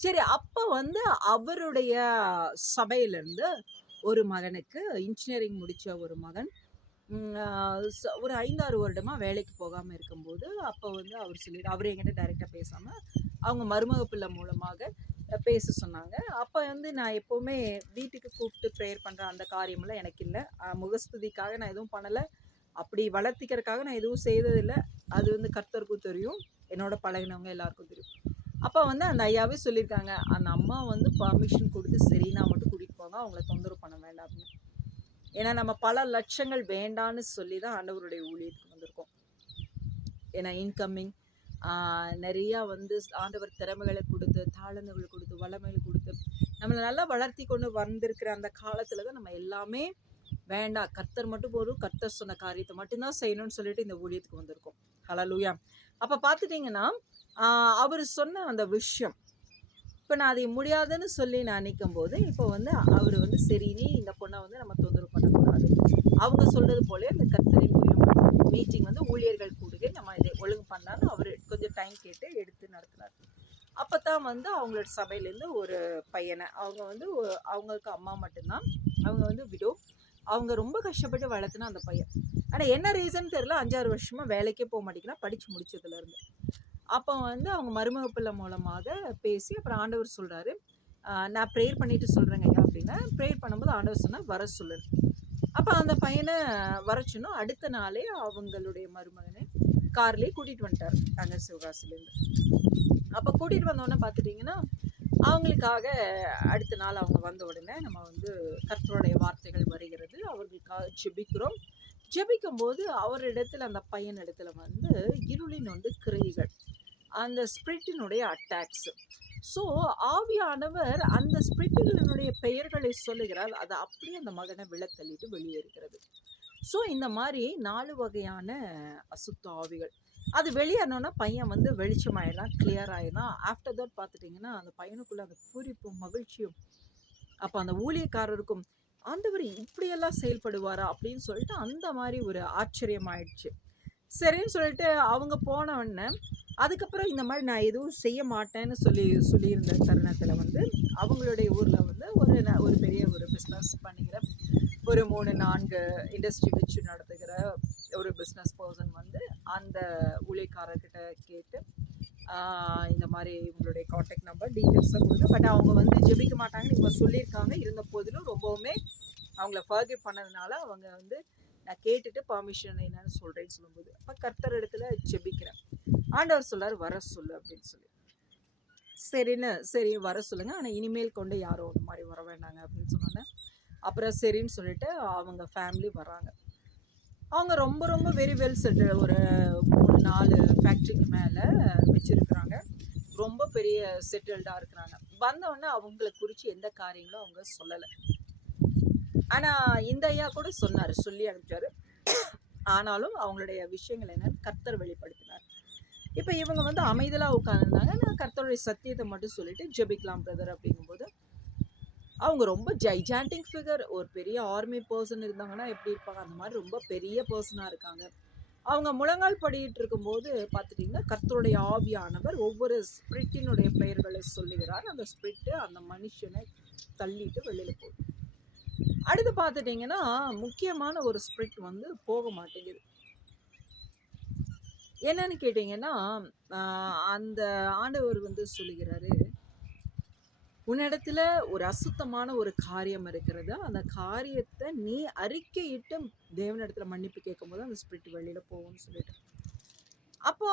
சரி, அப்ப வந்து அவருடைய சபையிலிருந்து ஒரு மகனுக்கு இன்ஜினியரிங் முடிச்ச ஒரு மகன் ஒரு 5, 6 வருடமா வேலைக்கு போகாம இருக்கும்போது, அப்ப வந்து அவரு என்கிட்ட டைரக்ட்டா பேசாம, அவங்க மருமக பிள்ளை மூலமாக பேச சொன்னாங்க. அப்ப வந்து நான் எப்பவுமே வீட்டுக்கு கூப்பிட்டு ப்ரேயர் பண்ற அந்த காரியமெல்லாம் எனக்கு இல்ல. முகஸ்துதிக்காக நான் எதுவும் பண்ணல. அப்படி வளர்த்திக்கிறதுக்காக நான் எதுவும் செய்ததில்ல. அது வந்து கர்த்தருக்கும் தெரியும். என்னோட பழகினவங்க எல்லாருக்கும் தெரியும். அப்ப வந்து அந்த ஐயாவே சொல்லியிருக்காங்க, அந்த அம்மா வந்து பர்மிஷன் குடுத்து சரின்னா மட்டும் கூட்டிட்டு போங்க. அவங்கள தொந்தரவு பண்ண வேண்டாம் அப்படின்னு. ஏன்னா நம்ம பல லட்சங்கள் வேண்டான்னு சொல்லி தான் ஆண்டவருடைய ஊழியத்துக்கு வந்திருக்கோம். ஏன்னா இன்கமிங் நெறையா வந்து ஆண்டவர் திறமைகள குடுத்து, தாளந்துகள் குடுத்து, வல்லமைகள் குடுத்து, நம்மள நல்லா வளர்த்தி கொண்டு வந்திருக்கிற அந்த காலத்துல தான் நம்ம எல்லாமே வேண்டாம். கர்த்தர் மட்டும் போதும். கர்த்தர் சொன்ன காரியத்த மட்டும் தான் செய்யணும்னு சொல்லிட்டு இந்த ஊழியத்துக்கு வந்திருக்கோம். ஹல்லேலூயா! அப்ப பார்த்துட்டீங்கன்னா, ஆ அவரு சொன்ன அந்த விஷயம், இப்ப நான் அதை முடியாதுன்னு சொல்லி நான் நிக்கும்போது, இப்ப வந்து அவரு வந்து சரி இனி இந்த பொண்ண வந்து நம்ம தொந்தரவு பண்ணக்கூடாது. அவங்க சொல்றது போலயே அந்த கர்த்தரின் ஊழியம் மீட்டிங் வந்து ஊழியர்கள் கூடுகை நம்ம இதை ஒழுங்கு பண்ணலான்னு அவரு கொஞ்சம் டைம் கேட்டு எடுத்து நடத்துனாரு. அப்பதான் வந்து அவங்களோட சபையிலேருந்து ஒரு பையன அவங்க வந்து அவங்களுக்கு அம்மா மட்டும்தான். அவங்க வந்து விடோ. அவங்க ரொம்ப கஷ்டப்பட்டு வளர்த்துன அந்த பையன். ஆனா என்ன ரீசன் தெரியல 5, 6 வருஷமா வேலைக்கே போ மாட்டேங்கிறான் படிச்சு முடிச்சதுலருந்து. அப்ப வந்து அவங்க மருமக பிள்ளை மூலமாக பேசி அப்புறம் ஆண்டவர் சொல்றாரு, நான் ப்ரேயர் பண்ணிட்டு சொல்றேங்க ஐயா அப்படின்னா, ப்ரேயர் பண்ணும்போது ஆண்டவர் சொன்னார் வர சொல்லுன்னு. அப்ப அந்த பையன வர சொன்னோம். அடுத்த நாளே அவங்களுடைய மருமகன கார்லயே கூட்டிட்டு வந்துட்டாரு. அங்க சிவகாசிலேருந்து. அப்ப கூட்டிட்டு வந்தோனே பார்த்துட்டீங்கன்னா, அவங்களுக்காக அடுத்த நாள் அவங்க வந்த உடனே நம்ம வந்து கர்த்தருடைய வார்த்தைகள் வருகிறது. அவர்களுக்காக ஜெபிக்கிறோம். ஜெபிக்கும்போது அவரிடத்துல அந்த பையனிடத்துல வந்து இருளின் வந்து கிரியைகள், அந்த ஸ்பிரிட்டினுடைய அட்டாக்ஸ். ஸோ ஆவியானவர் அந்த ஸ்பிரிட்டுகளினுடைய பெயர்களை சொல்லுகிறார். அது அப்படியே அந்த மகனை விழத்தள்ளிட்டு வெளியேறுகிறது. ஸோ இந்த மாரி 4 வகையான அசுத்த ஆவிகள். அது வெளியேறுனோன பையன் வந்து வெளிச்சமாயிடலாம், கிளியர் ஆயிடலாம். ஆஃப்டர் தட் பார்த்துட்டீங்கன்னா, அந்த பையனுக்குள்ள அந்த பூரிப்பும், மகிழ்ச்சியும், அப்ப அந்த ஊழியக்காரருக்கும், ஆண்டவர் இப்படியெல்லாம் செயல்படுவாரா? அப்படின்னு சொல்லிட்டு அந்த மாரி ஒரு ஆச்சரியம் ஆயிடுச்சு. சரின்னு சொல்லிட்டு அவங்க போன உடனே, அதுக்கப்புறம் இந்த மாரி நான் எதுவும் செய்ய மாட்டேன்னு சொல்லியிருந்த தருணத்தில வந்து, அவங்களுடைய ஊர்ல வந்து ஒரு பெரிய ஒரு பிசினஸ் பண்ணுகிற ஒரு 3, 4 இண்டஸ்ட்ரி வச்சு நடத்துகிற ஒரு பிசினஸ் பெர்சன் வந்து அந்த ஊழியக்காரர்கிட்ட கேட்டு, ஆ இந்த மாரி இவங்களுடைய கான்டாக்ட் நம்பர் டீட்டெயில்ஸ்லாம் குடுங்க. பட் அவங்க வந்து ஜெபிக்க மாட்டாங்கன்னு இவங்க சொல்லியிருக்காங்க. இருந்த போதிலும் ரொம்பவுமே அவங்கள ஃபர்கிவ் பண்ணதுனால அவங்க வந்து நான் கேட்டுட்டு பெர்மிஷன் என்னன்னு சொல்றேன்னு சொல்லும்போது, அப்ப கர்த்தர் இடத்துல ஜெபிக்கிறேன். ஆண்டவர் சொல்றாரு வர சொல்லு அப்படின்னு சொல்லி. சரின்னு சரி வர சொல்லுங்க. ஆனா இனிமேல் கொண்டு யாரும் இந்த மாரி வர வேண்டாங்க அப்படின்னு சொன்னோனே, அப்புறம் சரின்னு சொல்லிட்டு அவங்க ஃபேமிலி வராங்க. அவங்க ரொம்ப ரொம்ப வெரி வெல் செட்டில்டு. ஒரு 3, 4 ஃபேக்டரிக்கு மேல வச்சிருக்கிறாங்க. ரொம்ப பெரிய செட்டில்டா இருக்கிறாங்க. வந்தவுடனே அவங்கள குறிச்சு எந்த காரியங்களும் அவங்க சொல்லல. ஆனா இந்த ஐயா கூட சொன்னாரு. சொல்லி அனுப்பிச்சாரு. ஆனாலும் அவங்களுடைய விஷயங்கள் என்னன்னு கர்த்தர் வெளிப்படுத்தினார். இப்ப இவங்க வந்து அமைதலா உட்கார்ந்திருந்தாங்க. நான் கர்த்தருடைய சத்தியத்த மட்டும் சொல்லிட்டு ஜெபிக்கலாம் பிரதர் அப்படிங்கும்போது, அவங்க ரொம்ப ஜைஜாண்டிக் ஃபிகர். ஒரு பெரிய ஆர்மி பெர்சன் இருந்தாங்கன்னா எப்படி இருப்பாங்க? அந்த மாரி ரொம்ப பெரிய பெர்சனா இருக்காங்க. அவங்க முழங்கால் படியிட்டு இருக்கும்போது பார்த்துட்டீங்கன்னா, கர்த்தருடைய ஆவியானவர் ஒவ்வொரு ஸ்பிரிட்டினுடைய பெயர்களை சொல்லுகிறார். அந்த ஸ்பிரிட் அந்த மனுஷனை தள்ளிட்டு வெளியில போகுது. அடுத்து பார்த்துட்டீங்கன்னா, முக்கியமான ஒரு ஸ்பிரிட் வந்து போக மாட்டேங்குது. என்னன்னு கேட்டீங்கன்னா, ஆ அந்த ஆண்டவர் வந்து சொல்லுகிறாரு, "உன்னிடத்துல ஒரு அசுத்தமான ஒரு காரியம் இருக்கிறது. அந்த காரியத்த நீ அறிக்கையிட்டு தேவனிடத்துல மன்னிப்பு கேட்கும்போது அந்த ஸ்பிரிட் வெளியில போகும்னு" சொல்லிட்டு. அப்போ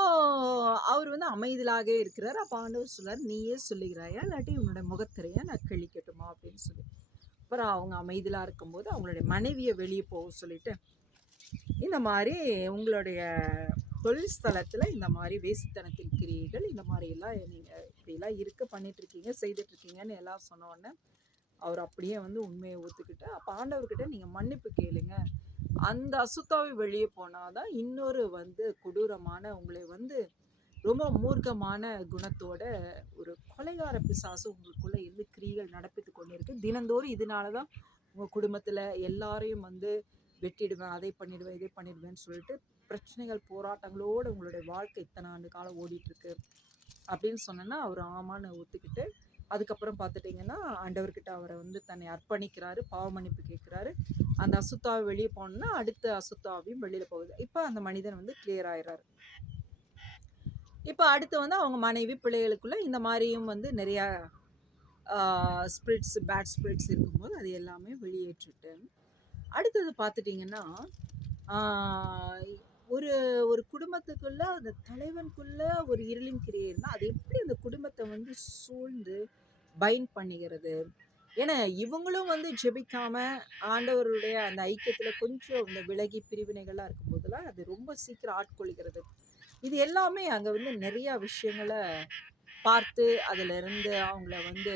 அவரு வந்து அமைதலாக இருக்கிறாரு. அப்ப ஆண்டவர் சொல்றாரு, "நீயே சொல்லுகிறாயா? இல்லாட்டி உன்னுடைய முகத்திரைய நான் கிழிக்கட்டுமா?" அப்படின்னு சொல்லி. அப்புறம் அவங்க அமைதலா இருக்கும்போது, அவங்களுடைய மனைவிய வெளிய போக சொல்லிட்டு, இந்த மாரி உங்களுடைய தொழில் ஸ்தலத்துல இந்த மாரி வேசித்தனத்தின் கிரியைகள், இந்த மாரியெல்லாம் நீங்க இப்படிலாம் இருக்கு பண்ணிட்டுருக்கீங்க, செய்துட்டுருக்கீங்கன்னு எல்லாம் சொன்ன உடனே, அவர் அப்படியே வந்து உண்மைய ஒத்துக்கிட்டு, அப்ப ஆண்டவர்கிட்ட நீங்க மன்னிப்பு கேளுங்க. அந்த அசுத்தாவி வெளிய போனா தான் இன்னொரு வந்து கொடூரமான உங்களை வந்து ரொம்ப மூர்க்கமான குணத்தோட ஒரு கொலைகார பிசாசு உங்களுக்குள்ள இருந்து கிரியைகள் நடப்பித்துக் கொண்டிருக்கு. தினந்தோறும் இதனால தான் உங்க குடும்பத்துல எல்லாரையும் வந்து வெட்டிடுவேன், அதை பண்ணிடுவேன், இதை பண்ணிடுவேன்னு சொல்லிட்டு பிரச்சனைகள், போராட்டங்களோட உங்களுடைய வாழ்க்கை இத்தனை ஆண்டு காலம் ஓடிட்டு இருக்கு அப்படின்னு சொன்னேன்னா, அவர் ஆமான்னு ஒத்துக்கிட்டு, அதுக்கப்புறம் பார்த்துட்டீங்கன்னா, ஆண்டவர்கிட்ட அவரை வந்து தன்னை அர்ப்பணிக்கிறாரு, பாவ மன்னிப்பு கேட்கிறாரு. அந்த அசுத்தாவி வெளியே போனோம்னா, அடுத்த அசுத்தாவியும் வெளியில போகுது. இப்ப அந்த மனிதன் வந்து கிளியர் ஆயிடுறாரு. இப்ப அடுத்து வந்து அவங்க மனைவி, பிள்ளைகளுக்குள்ள இந்த மாரியும் வந்து நிறையா ஸ்பிரிட்ஸ், பேட் ஸ்பிரிட்ஸ் இருக்கும்போது, அது எல்லாமே வெளியேற்றிட்டு, அடுத்தது பார்த்துட்டீங்கன்னா, ஆ ஒரு ஒரு குடும்பத்துக்குள்ள அந்த தலைவனுக்குள்ள ஒரு இருளின் கிரியை இருந்தா, அது எப்படி அந்த குடும்பத்த வந்து சூழ்ந்து பைண்ட் பண்ணிக்கிறது? ஏன்னா, இவங்களும் வந்து ஜெபிக்காம ஆண்டவருடைய அந்த ஐக்கியத்துல கொஞ்சம் இந்த விலகி பிரிவினைகள்லாம் இருக்கும்போதெல்லாம், அது ரொம்ப சீக்கிரம் ஆட்கொள்கிறது. இது எல்லாமே அங்க வந்து நெறைய விஷயங்கள பார்த்து, அதிலிருந்து அவங்கள வந்து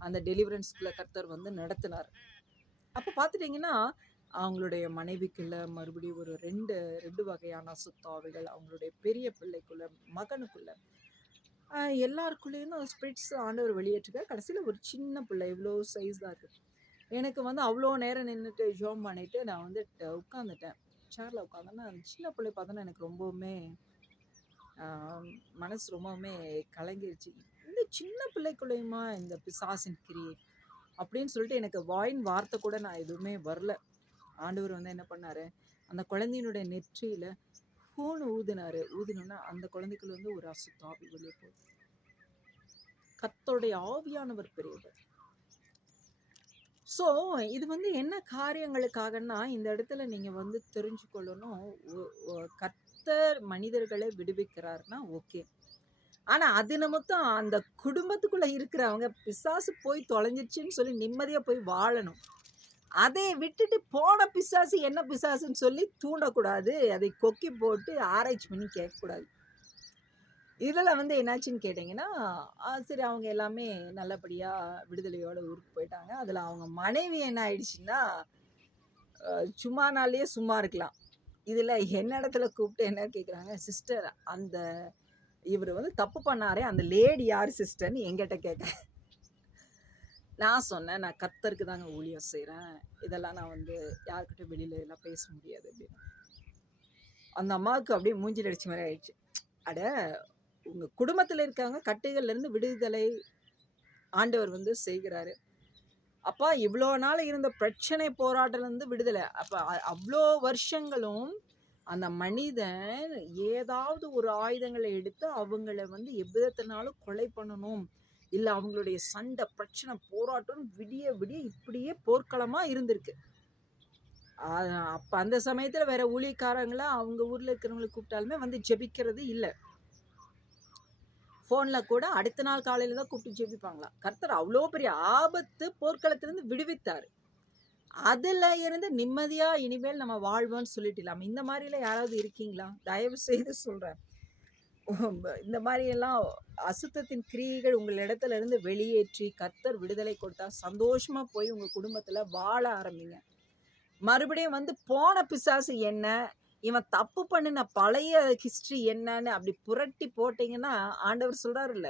அந்த டெலிவரன்ஸ்க்குள்ள கர்த்தர் வந்து நடத்தினார். அப்ப பார்த்துட்டீங்கன்னா, அவங்களுடைய மனைவிக்குள்ள மறுபடியும் ஒரு 2 வகையான அசுத்தாவிகள், அவங்களுடைய பெரிய பிள்ளைக்குள்ள, மகனுக்குள்ள, எல்லாருக்குள்ளேயும் தான் ஸ்பிரிட்ஸ் ஆண்டவர் வெளியேற்றுறார். கடைசியில ஒரு சின்ன பிள்ளை இவ்ளோ சைஸ் தான் இருக்கு. எனக்கு வந்து அவ்ளோ நேரம் நின்னுட்டு ஜெபம் பண்ணிட்டு நான் வந்து உட்காந்துட்டேன். சேர்ல உட்காந்தோனே, அந்த சின்ன பிள்ளைய பார்த்தோனே எனக்கு ரொம்பவுமே ஆ மனசு ரொம்பவுமே கலங்கிருச்சு. இந்த சின்ன பிள்ளைக்குள்ளயுமா இந்த பிசாசின் கிரியை? அப்படின்னு சொல்லிட்டு எனக்கு வாயின் வார்த்தை கூட நான் எதுவுமே வரல. ஆண்டவர் வந்து என்ன பண்ணாரு, அந்த குழந்தையினுடைய நெற்றியில ஹூன்னு ஊதினாரு. ஊதினோனே அந்த குழந்தைக்குள்ள இருந்து ஒரு அசுத்த ஆவி வெளிய போகுது. கர்த்தருடைய ஆவியானவர் பெரியவர். ஸோ இது வந்து என்ன காரியங்களுக்காகன்னா, இந்த இடத்துல நீங்க வந்து தெரிஞ்சுக்கொள்ளணும். ஒ ஒ கர்த்தர் மனிதர்களை விடுவிக்கிறார்னா ஓகே. ஆனா அது நிமித்தம் அந்த குடும்பத்துக்குள்ள இருக்கிறவங்க பிசாசு போய் தொலைஞ்சிருச்சுன்னு சொல்லி நிம்மதியா போய் வாழணும். அதை விட்டுட்டு போன பிசாசு என்ன பிசாசுன்னு சொல்லி தூண்டக்கூடாது. அதை கொக்கி போட்டு ஆராய்ச்சி பண்ணி கேட்கக்கூடாது. இதுல வந்து என்னாச்சுன்னு கேட்டீங்கன்னா, சரி அவங்க எல்லாமே நல்லபடியா விடுதலையோட ஊருக்கு போயிட்டாங்க. அதுல அவங்க மனைவி என்ன ஆயிடுச்சுன்னா, சும்மா நாள்லயே சும்மா இருக்கலாம். இதுல என்னிடத்துல கூப்பிட்டு என்ன கேட்குறாங்க, "சிஸ்டர் அந்த இவரு வந்து தப்பு பண்ணாரே, அந்த லேடி யாரு சிஸ்டர்ன்னு?" என்கிட்ட கேட்குறாங்க. நான் சொன்னேன், "நான் கர்த்தருக்கு தாங்க ஊழியம் செய்றேன். இதெல்லாம் நான் வந்து யார்கிட்டயும் வெளியில எல்லாம் பேச முடியாது" அப்படின்னு. அந்த அம்மாவுக்கு அப்படியே மூஞ்சில அடிச்ச மாரி ஆயிடுச்சு. அட உங்க குடும்பத்துல இருக்கவங்க கட்டுகள்ல இருந்து விடுதலை ஆண்டவர் வந்து செய்கிறாரு. அப்ப இவ்ளோ நாள் இருந்த பிரச்சனை போராட்டம்லருந்து விடுதலை. அப்ப அவ்ளோ வருஷங்களும் அந்த மனிதன் ஏதாவது ஒரு ஆயுதங்கள எடுத்து அவங்கள வந்து எவ்விதத்தினாலும் கொலை பண்ணணும். இல்ல அவங்களுடைய சண்டை, பிரச்சனை, போராட்டம் விடிய விடிய இப்படியே போர்க்களமா இருந்திருக்கு. அ அப்ப அந்த சமயத்துல வேற ஊழியக்காரங்கள அவங்க ஊர்ல இருக்கிறவங்கள கூப்பிட்டாலுமே வந்து ஜெபிக்கிறது இல்ல. ஃபோன்ல கூட அடுத்த நாள் காலையில தான் கூப்பிட்டு ஜெபிப்பாங்களாம். கர்த்தர் அவ்ளோ பெரிய ஆபத்து போர்க்களத்திலிருந்து விடுவித்தாரு. அதுல இருந்து நிம்மதியா இனிமேல் நம்ம வாழ்வோம்ன்னு சொல்லிட்டு இல்லாம, இந்த மாரிலாம் யாராவது இருக்கீங்களா? தயவு செய்து சொல்றேன். இந்த மாரி எல்லாம் அசுத்தத்தின் கிரியைகள் உங்கள் இடத்துல இருந்து வெளியேற்றி, கர்த்தர் விடுதலை கொடுத்தா சந்தோஷமா போய் உங்க குடும்பத்துல வாழ ஆரம்பிங்க. மறுபடியும் வந்து போன பிசாசு என்ன? இவன் தப்பு பண்ணுன பழைய ஹிஸ்டரி என்னன்னு அப்படி புரட்டி போட்டீங்கன்னா, ஆண்டவர் சொல்றாருல்ல,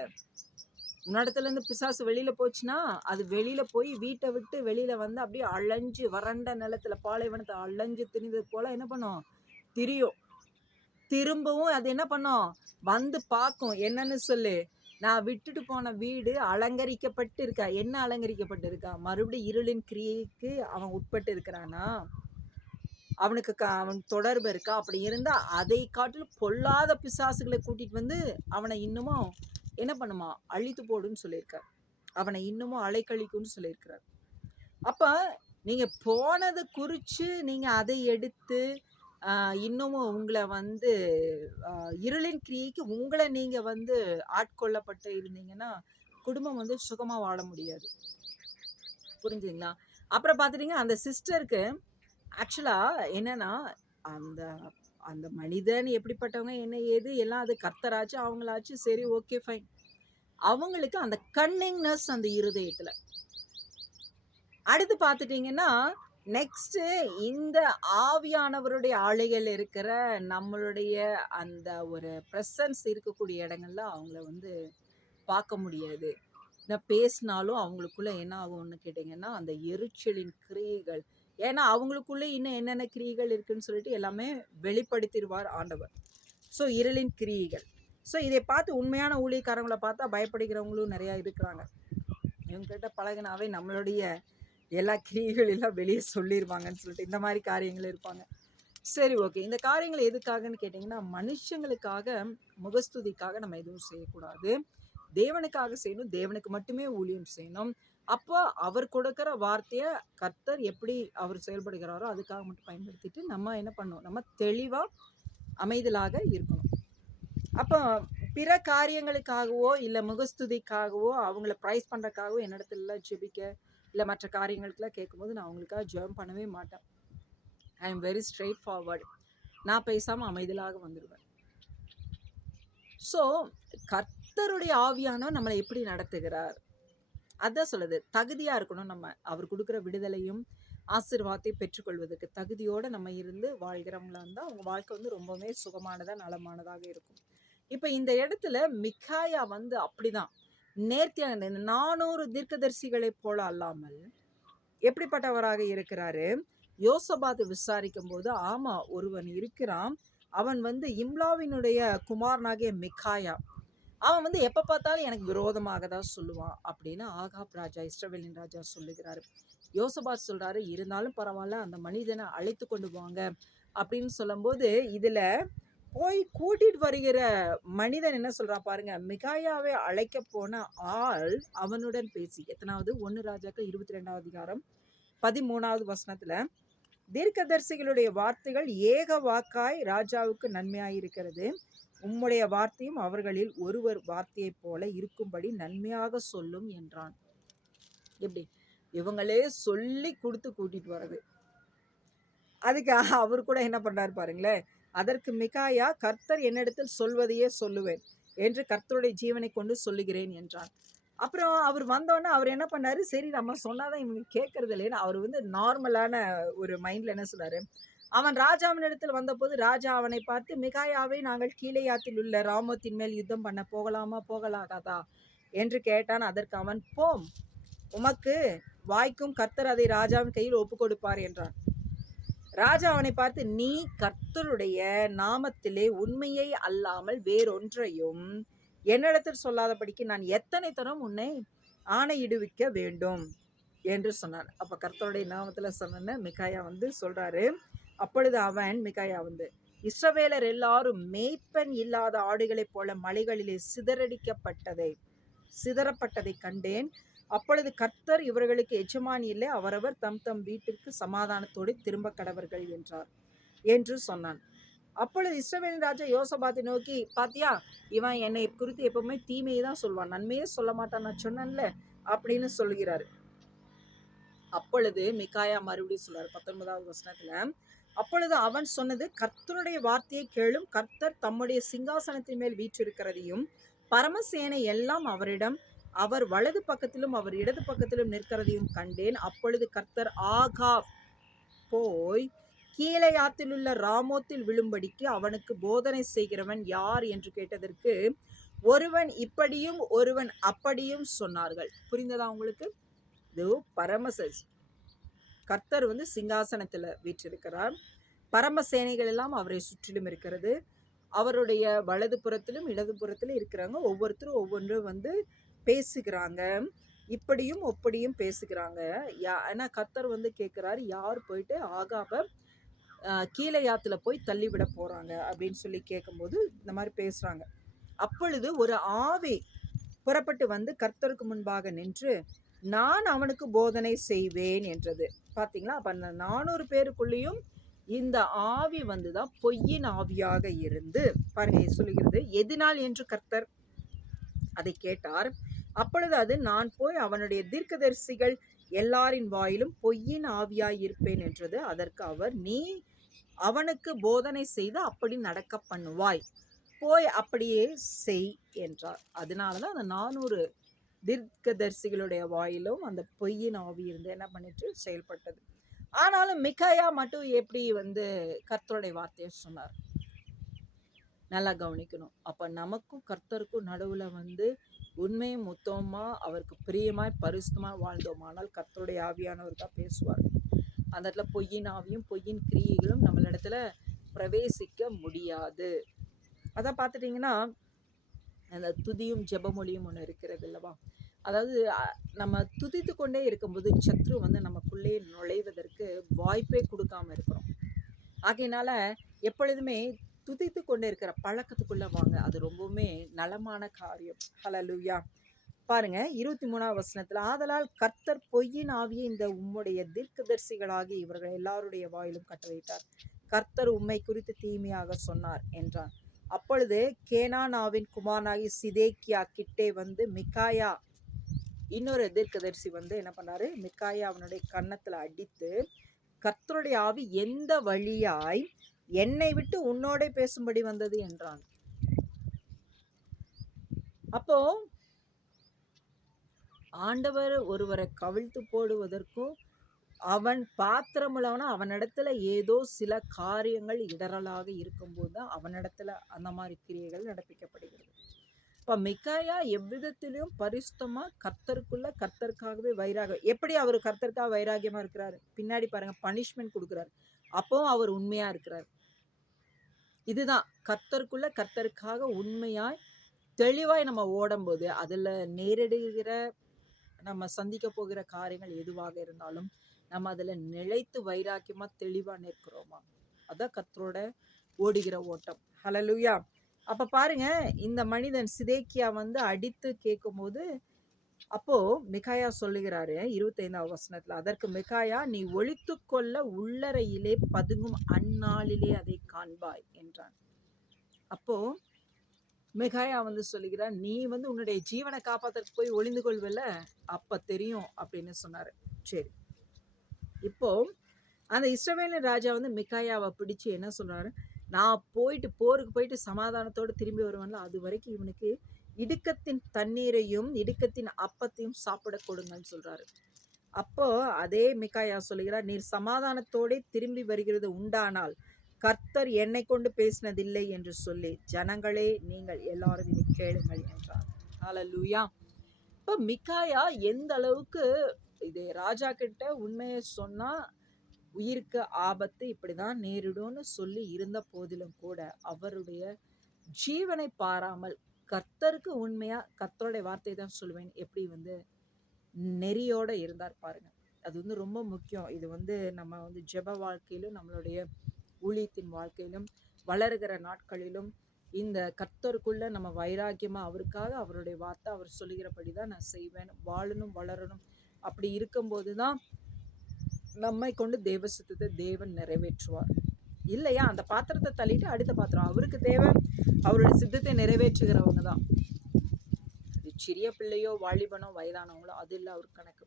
உன்னிடத்துலேருந்து பிசாசு வெளியில போச்சுன்னா, அது வெளியில போய் வீட்ட விட்டு வெளியில வந்து அப்படியே அலைஞ்சு வறண்ட நிலத்துல பாலைவனத்த அலைஞ்சு திரிந்தது போல என்ன பண்ணும்? திரியும். திரும்பவும் அது என்ன பண்ணும்? வந்து பார்க்கும். என்னன்னு சொல்லு? நான் விட்டுட்டு போன வீடு அலங்கரிக்கப்பட்டு இருக்கா? என்ன அலங்கரிக்கப்பட்டு இருக்கா? மறுபடியும் இருளின் கிரியைக்கு அவன் உட்பட்டு இருக்கிறானா? அவனுக்கு அவன் தொடர்பு இருக்கா? அப்படி இருந்தா அதை காட்டிலும் பொல்லாத பிசாசுகள கூட்டிட்டு வந்து அவன இன்னமும் என்ன பண்ணுமா? அழித்து போடுன்னு சொல்லியிருக்கார். அவனை இன்னமும் அலைக்கழிக்கும்னு சொல்லியிருக்கிறார். அப்ப நீங்க போனத குறிச்சு நீங்க அதை எடுத்து இன்னமும் உங்கள வந்து இருளின் கிரியைக்கு உங்கள நீங்க வந்து ஆட்கொள்ளப்பட்டு இருந்தீங்கன்னா, குடும்பம் வந்து சுகமா வாழ முடியாது. புரிஞ்சுதுங்களா? அப்புறம் பார்த்துட்டீங்கன்னா, அந்த சிஸ்டருக்கு ஆக்சுவலா என்னன்னா, அந்த அந்த மனிதன் எப்படிப்பட்டவங்க, என்ன ஏது எல்லாம் அது கர்த்தராச்சு, அவங்களாச்சு சரி ஓகே ஃபைன். அவங்களுக்கு அந்த கன்னிங்னஸ் அந்த இருதயத்துல. அடுத்து பார்த்துட்டீங்கன்னா, நெக்ஸ்ட்டு இந்த ஆவியானவருடைய ஆளுகையில இருக்கிற நம்மளுடைய அந்த ஒரு பிரசன்ஸ் இருக்கக்கூடிய இடங்கள்ல அவங்கள வந்து பார்க்க முடியாது. நான் பேசினாலும் அவங்களுக்குள்ள என்ன ஆகும்னு கேட்டீங்கன்னா, அந்த எரிச்சலின் கிரியைகள். ஏன்னா, அவங்களுக்குள்ள இன்னும் என்னென்ன கிரியைகள் இருக்குன்னு சொல்லிட்டு எல்லாமே வெளிப்படுத்திருவார் ஆண்டவர். ஸோ, இருளின் கிரியைகள். ஸோ, இதை பார்த்து உண்மையான ஊழியக்காரங்கள பார்த்தா பயப்படுகிறவங்களும் நெறையா இருக்கிறாங்க. இவங்ககிட்ட பழகுனாவே நம்மளுடைய எல்லா கிரியைகள் எல்லாம் வெளியே சொல்லிருவாங்கன்னு சொல்லிட்டு இந்த மாதிரி காரியங்கள் இருப்பாங்க. சரி ஓகே. இந்த காரியங்கள் எதுக்காகன்னு கேட்டீங்கன்னா, மனுஷங்களுக்காக, முகஸ்துதிக்காக நம்ம எதுவும் செய்யக்கூடாது. தேவனுக்காக செய்யணும். தேவனுக்கு மட்டுமே ஊழியம் செய்யணும். அப்போ அவர் கொடுக்கிற வார்த்தைய கர்த்தர் எப்படி அவர் செயல்படுகிறாரோ, அதுக்காக மட்டும் பயன்படுத்திட்டு நம்ம என்ன பண்ணணும்? நம்ம தெளிவா அமைதலாக இருக்கணும். அப்போ பிற காரியங்களுக்காகவோ இல்லை முகஸ்துதிக்காகவோ அவங்கள ப்ரைஸ் பண்ணுறக்காகவோ என்னிடத்துல ஜெபிக்க இல்லை மற்ற காரியங்களுக்கெல்லாம் கேட்கும்போது நான் அவங்களுக்காக ஜெபம் பண்ணவே மாட்டேன். I am very straight forward. நான் பேசாமல் அமைதலாக வந்துடுவேன். ஸோ கர்த்தருடைய ஆவியானவர் நம்மளை எப்படி நடத்துகிறார் அதான் சொல்லுது. தகுதியாக இருக்கணும். நம்ம அவர் கொடுக்குற விடுதலையும் ஆசீர்வாதத்தை பெற்றுக்கொள்வதற்கு தகுதியோடு நம்ம இருந்து வாழ்கிறவங்களா இருந்தால் அவங்க வாழ்க்கை வந்து ரொம்பவே சுகமானதாக நலமானதாக இருக்கும். இப்போ இந்த இடத்துல மிக்காயா வந்து அப்படிதான் நேர்த்தியாக 400 தீர்க்கதரிசிகளை போல அல்லாமல் எப்படிப்பட்டவராக இருக்கிறாரு. யோசபாத் விசாரிக்கும் போது ஆமா ஒருவன் இருக்கிறான், அவன் வந்து இம்லாவினுடைய குமாரனாகிய மிக்காயா, அவன் வந்து எப்போ பார்த்தாலும் எனக்கு விரோதமாக தான் சொல்லுவான் அப்படின்னு ஆகாப் ராஜா இஸ்ரவேலின் ராஜா சொல்லுகிறாரு. யோசபாத் சொல்றாரு இருந்தாலும் பரவாயில்ல அந்த மனிதனை அழைத்து கொண்டு வாங்க அப்படின்னு சொல்லும்போது இதுல போய் கூட்டிட்டு வருகிற மனிதன் என்ன சொல்றான் பாருங்க. மிகாயாவை அழைக்க போன ஆள் அவனுடன் பேசி எத்தனாவது 1 ராஜாக்கள் 22ஆம் அதிகாரம் 13வது வசனத்துல தீர்க்கதரிசிகளுடைய வார்த்தைகள் ஏக வாக்காய் ராஜாவுக்கு நன்மையாயிருக்கிறது, உம்முடைய வார்த்தையும் அவர்களில் ஒருவர் வார்த்தையை போல இருக்கும்படி நன்மையாக சொல்லும் என்றான். எப்படி இவங்களே சொல்லி கொடுத்து கூட்டிட்டு வர்றது. அதுக்கு அவர் கூட என்ன பண்றாரு பாருங்களேன். அதற்கு மிகாயா கர்த்தர் என்னிடத்தில் சொல்வதையே சொல்லுவேன் என்று கர்த்தருடைய ஜீவனை கொண்டு சொல்லுகிறேன் என்றான். அப்புறம் அவர் வந்தோடனே அவர் என்ன பண்ணாரு, சரி நம்ம சொன்னாதான் இவங்க கேட்கறது இல்லைன்னு அவர் வந்து நார்மலான ஒரு மைண்ட்ல என்ன சொன்னாரு. அவன் ராஜாவின் இடத்தில் வந்தபோது ராஜா அவனை பார்த்து, மிகாயாவை நாங்கள் கீலேயாத்தில் உள்ள ராமோத்தின் மேல் யுத்தம் பண்ண போகலாமா போகலாகாதா என்று கேட்டான். அதற்கு அவன், போம், உமக்கு வாய்க்கும், கர்த்தர் அதை ராஜாவின் கையில் ஒப்பு கொடுப்பார் என்றான். ராஜா அவனை பார்த்து, நீ கர்த்தருடைய நாமத்திலே உண்மையை அல்லாமல் வேறொன்றையும் என்னிடத்தில் சொல்லாதபடிக்கு நான் எத்தனை தரம் உன்னை ஆணையிடுவிக்க வேண்டும் என்று சொன்னான். அப்ப கர்த்தருடைய நாமத்துல சொன்ன மிகாயா வந்து சொல்றாரு. அப்பொழுது அவன் மிகாயா வந்து, இஸ்ரவேலர் எல்லாரும் மேய்ப்பன் இல்லாத ஆடுகளைப் போல மலைகளிலே சிதறப்பட்டதை கண்டேன். அப்பொழுது கர்த்தர் இவர்களுக்கு எஜமானி இல்லை, அவரவர் தம் தம் வீட்டிற்கு சமாதானத்தோடு திரும்ப கடவர்கள் என்றார் என்று சொன்னான். அப்பொழுது இஸ்ரவேலின் ராஜா யோசபாத்தை நோக்கி, பாத்தியா இவன் என்னை குறித்து எப்பவுமே தீமையை தான் சொல்வான், நன்மையே சொல்ல மாட்டான், நான் சொன்னேன்ல அப்படின்னு சொல்கிறாரு. அப்பொழுது மிகாயா மறுபடியும் சொல்றாரு 19வது வசனத்துல, அப்பொழுது அவன் சொன்னது, கர்த்தருடைய வார்த்தையை கேளும், கர்த்தர் தம்முடைய சிங்காசனத்தின் மேல் வீற்றிருக்கிறதையும் பரமசேனை எல்லாம் அவரிடம் அவர் வலது பக்கத்திலும் அவர் இடது பக்கத்திலும் நிற்கிறதையும் கண்டேன். அப்பொழுது கர்த்தர், ஆகாப் போய் கீலேயாத்தில் உள்ள ராமோத்தில் விழும்படிக்கு அவனுக்கு போதனை செய்கிறவன் யார் என்று கேட்டதற்கு, ஒருவன் இப்படியும் ஒருவன் அப்படியும் சொன்னார்கள். புரிந்ததா உங்களுக்கு? இது பரமசஸ் கர்த்தர் வந்து சிங்காசனத்துல வீற்றிருக்கிறார், பரமசேனைகள் எல்லாம் அவரை சுற்றிலும் இருக்கிறது, அவருடைய வலது புறத்திலும் இடது புறத்திலும் இருக்கிறாங்க, ஒவ்வொருத்தரும் ஒவ்வொன்றும் வந்து பேசுகிறாங்க, இப்படியும் ஒப்படியும் பேசுகிறாங்க. ஏன்னா கர்த்தர் வந்து கேட்கிறாரு, யார் போயிட்டு ஆகாப கீலேயாத்துல போய் தள்ளிவிட போறாங்க அப்படின்னு சொல்லி கேட்கும்போது இந்த மாதிரி பேசுறாங்க. அப்பொழுது ஒரு ஆவி புறப்பட்டு வந்து கர்த்தருக்கு முன்பாக நின்று, நான் அவனுக்கு போதனை செய்வேன் என்றது. பாத்தீங்களா? அப்ப அந்த 400 பேருக்குள்ளேயும் இந்த ஆவி வந்துதான் பொய்யின் ஆவியாக இருந்து பாருங்க சொல்லுகிறது, எதினால் என்று கர்த்தர் அதை கேட்டார். அப்பொழுது அது, நான் போய் அவனுடைய தீர்க்கதரிசிகள் எல்லாரின் வாயிலும் பொய்யின் ஆவியாய் இருப்பேன் என்றது. அதற்கு அவர், நீ அவனுக்கு போதனை செய்து அப்படி நடக்க பண்ணுவாய், போய் அப்படியே செய் என்றார். அதனாலதான் அந்த 400 தீர்க்கதரிசிகளுடைய வாயிலும் அந்த பொய்யின் ஆவி இருந்து என்ன பண்ணிட்டு செயல்பட்டது. ஆனாலும் மிகாயா மட்டும் எப்படி வந்து கர்த்தருடைய வார்த்தையை சொன்னார். நல்லா கவனிக்கணும். அப்ப நமக்கும் கர்த்தருக்கும் நடுவுல வந்து உண்மையும் உத்தமமா அவருக்கு பிரியமாய் பரிசுத்தமாய் வாழ்ந்தோமானால் கர்த்தருடைய ஆவியானவர் தான் பேசுவார். அந்த இடத்துல பொய்யின் ஆவியும் பொய்யின் கிரியைகளும் நம்மளிடத்துல பிரவேசிக்க முடியாது. அதான் பார்த்துட்டிங்கன்னா அந்த துதியும் ஜெபமொழியும் ஒன்று இருக்கிறது இல்லவா? அதாவது நம்ம துதித்து கொண்டே இருக்கும்போது சத்ரு வந்து நமக்குள்ளே நுழைவதற்கு வாய்ப்பே கொடுக்காம இருக்கிறோம். ஆகையினால எப்பொழுதுமே துதித்து கொண்டே இருக்கிற பழக்கத்துக்குள்ள வாங்க, அது ரொம்பவுமே நலமான காரியம். ஹல்லேலூயா. பாருங்க 23ஆம் வசனத்துல, ஆதலால் கர்த்தர் பொய்யின் ஆவியை இந்த உம்முடைய தீர்க்கதரிசிகளாகி இவர்கள் எல்லாருடைய வாயிலும் கட்டளையிட்டார். கர்த்தர் உம்மை குறித்து தீமையாக சொன்னார் என்றான். அப்பொழுது கேனானாவின் குமாரனாகி சிதேக்கியா கிட்டே வந்து மிகாயா, இன்னொரு தீர்க்கதரிசி வந்து என்ன பண்ணாரு, மிகாயா அவனுடைய கன்னத்துல அடித்து, கர்த்தருடைய ஆவி எந்த வழியாய் என்னை விட்டு உன்னோட பேசும்படி வந்தது என்றான். அப்போ ஆண்டவர் ஒருவரை கவிழ்த்து போடுவதற்கும், அவன் பாத்திரமுள்ளவனா அவனிடத்துல ஏதோ சில காரியங்கள் இடரலாக இருக்கும்போது தான் அவனிடத்துல அந்த மாதிரி கிரியைகள் நடப்பிக்கப்படுகிறது. இப்ப மிகாயா எவ்விதத்திலும் பரிசுத்தமா கர்த்தருக்காகவே வைராகம். எப்படி அவர் கர்த்தருக்காக வைராகியமா இருக்கிறாரு, பின்னாடி பாருங்க பனிஷ்மெண்ட் கொடுக்குறாரு, அப்போ அவர் உண்மையா இருக்கிறார். இதுதான் கர்த்தருக்காக உண்மையாய் தெளிவாய் நம்ம ஓடும்போது அதுல நேரிடுகிற நம்ம சந்திக்க போகிற காரியங்கள் எதுவாக இருந்தாலும் நம்ம அதுல நிலைத்து வைராக்கியமா தெளிவா நிற்கிறோமா, அதான் கர்த்தரோட ஓடுகிற ஓட்டம். ஹல்லேலூயா. அப்ப பாருங்க, இந்த மனிதன் சிதேக்கியா வந்து அடித்து கேட்கும்போது, அப்போ மிகாயா சொல்லுகிறாரு 25ஆம் வசனத்துல, அதற்கு மிகாயா, நீ ஒளித்து கொள்ள உள்ளறையிலே பதுங்கும் அந்நாளிலே அதை காண்பாய் என்றான். அப்போ மிகாயா வந்து சொல்லுகிறார், நீ வந்து உன்னுடைய ஜீவனை காப்பாத்துறதுக்கு போய் ஒளிந்து கொள்வல, அப்ப தெரியும் அப்படின்னு சொன்னாரு. சரி, இப்போ அந்த இஸ்ரவேலின் ராஜா வந்து மிகாயாவை பிடிச்சு என்ன சொல்றாரு, நான் போருக்கு போயிட்டு சமாதானத்தோடு திரும்பி வருவேன்ல, அது வரைக்கும் இவனுக்கு இடுக்கத்தின் தண்ணீரையும் இடுக்கத்தின் அப்பத்தையும் சாப்பிட கொடுங்கன்னு சொல்றாரு. அப்போ அதே மிகாயா சொல்லுகிறார், நீர் சமாதானத்தோட திரும்பி வருகிறது உண்டானால் கர்த்தர் என்னை கொண்டு பேசினதில்லை என்று சொல்லி ஜனங்களே நீங்கள் எல்லாரும் இதை கேளுங்கள் என்றார். ஹல்லேலூயா. இப்போ மிகாயா எந்த அளவுக்கு இது ராஜா கிட்ட உண்மையை சொன்னா உயிருக்கு ஆபத்து இப்படிதான் நேரிடும்னு சொல்லி இருந்த போதிலும் கூட அவருடைய ஜீவனை பாராமல் கர்த்தருக்கு உண்மையா கர்த்தருடைய வார்த்தை தான் சொல்லுவேன் எப்படி வந்து நெறியோட இருந்தார் பாருங்க. அது வந்து ரொம்ப முக்கியம். இது வந்து நம்ம வந்து ஜெப வாழ்க்கையிலும் நம்மளுடைய ஊழியத்தின் வாழ்க்கையிலும் வளருகிற நாட்களிலும் இந்த கர்த்தருக்குள்ள நம்ம வைராக்கியமா அவருக்காக அவருடைய வார்த்தை அவர் சொல்லுகிறபடி தான் நான் செய்வேன், வாழணும் வளரணும். அப்படி இருக்கும்போது தான் நம்மை கொண்டு தேவ சித்தத்தை தேவன் நிறைவேற்றுவார். இல்லையா அந்த பாத்திரத்தை தள்ளிட்டு அடுத்த பாத்திரம், அவருக்கு தேவை அவருடைய சித்தத்தை நிறைவேற்றுகிறவங்க தான். சிறிய பிள்ளையோ வாலிபனோ வயதானவங்களோ அது இல்லை அவருக்கு கணக்கு.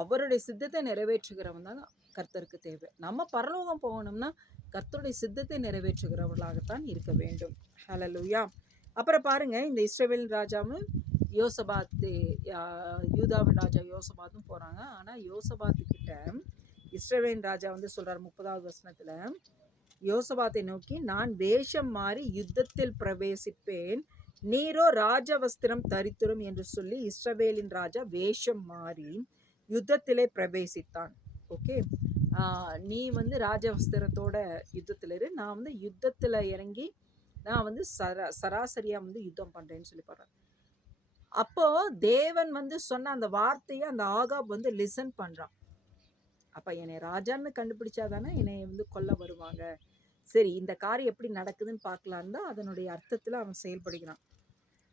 அவருடைய சித்தத்தை நிறைவேற்றுகிறவன் தான் கர்த்தருக்கு தேவை. நம்ம பரலோகம் போகணும்னா கர்த்தருடைய சித்தத்தை நிறைவேற்றுகிறவர்களாகத்தான் இருக்க வேண்டும். ஹல்லேலூயா. அப்புறம் பாருங்க, இந்த இஸ்ரவேல் ராஜாவும் யோசபாத்து, யூதாவின் ராஜா யோசபாத்தும் போறாங்க. ஆனா யோசபாத்து கிட்ட இஸ்ரவேல் ராஜா வந்து சொல்றாரு 30வது வசனத்துல, யோசபாத்தை நோக்கி, நான் வேஷம் மாறி யுத்தத்தில் பிரவேசிப்பேன், நீரோ ராஜவஸ்திரம் தரித்திரும் என்று சொல்லி இஸ்ரவேலின் ராஜா வேஷம் மாறி யுத்தத்திலே பிரவேசித்தான். ஓகே, நீ வந்து ராஜவஸ்திரத்தோட யுத்தத்தில் இரு, நான் வந்து யுத்தத்தில் இறங்கி நான் வந்து சராசரியாக வந்து யுத்தம் பண்ணுறேன்னு சொல்லி பாடுறேன். அப்போ தேவன் வந்து சொன்ன அந்த வார்த்தையை அந்த ஆகாப் வந்து லிசன் பண்ணுறான். அப்போ என்னை ராஜான்னு கண்டுபிடிச்சாதானே என்னை வந்து கொல்ல வருவாங்க, சரி இந்த காரியம் எப்படி நடக்குதுன்னு பார்க்கலான்னு தான் அதனுடைய அர்த்தத்தில் அவன் செயல்படுகிறான்.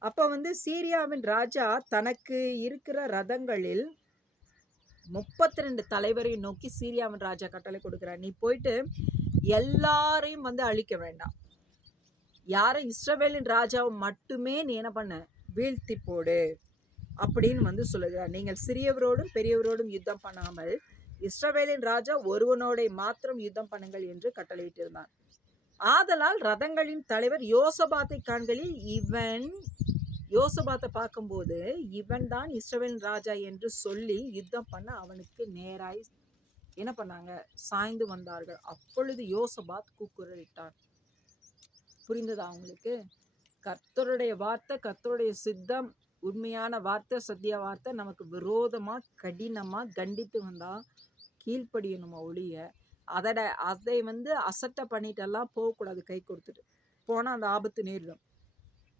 அப்போ வந்து சீரியாவின் ராஜா தனக்கு இருக்கிற ரதங்களில் 32 தலைவரையும் நோக்கி சீரியாவின் ராஜா கட்டளை கொடுக்கிறார், நீ போயிட்டு எல்லாரையும் வந்து அழிக்க வேண்டாம், யாரும் இஸ்ரவேலின் ராஜாவை மட்டுமே நீ என்ன பண்ண வீழ்த்தி போடு அப்படின்னு வந்து சொல்லுகிறார். நீங்கள் சிறியவரோடும் பெரியவரோடும் யுத்தம் பண்ணாமல் இஸ்ரவேலின் ராஜா ஒருவனோட மாத்திரம் யுத்தம் பண்ணுங்கள் என்று கட்டளையிட்டிருந்தான். ஆதலால் ரதங்களின் தலைவர் யோசபாத்தை காண்களில் இவன் யோசபாத்தை பார்க்கும்போது இவன் தான் இஸ்ரவேல் ராஜா என்று சொல்லி யுத்தம் பண்ண அவனுக்கு நேராய் என்ன பண்ணாங்க, சாய்ந்து வந்தார்கள். அப்பொழுது யோசபாத் கூக்குரலிட்டான். புரிந்ததா அவங்களுக்கு? கர்த்தருடைய வார்த்தை, கர்த்தருடைய சித்தம், உண்மையான வார்த்தை, சத்திய வார்த்தை நமக்கு விரோதமா கடினமா கண்டித்து வந்தா கீழ்ப்படியணுமா ஒழிய அதை வந்து அசட்டை பண்ணிட்டெல்லாம் போகக்கூடாது. கை கொடுத்துட்டு போனா அந்த ஆபத்து நேரிடும்.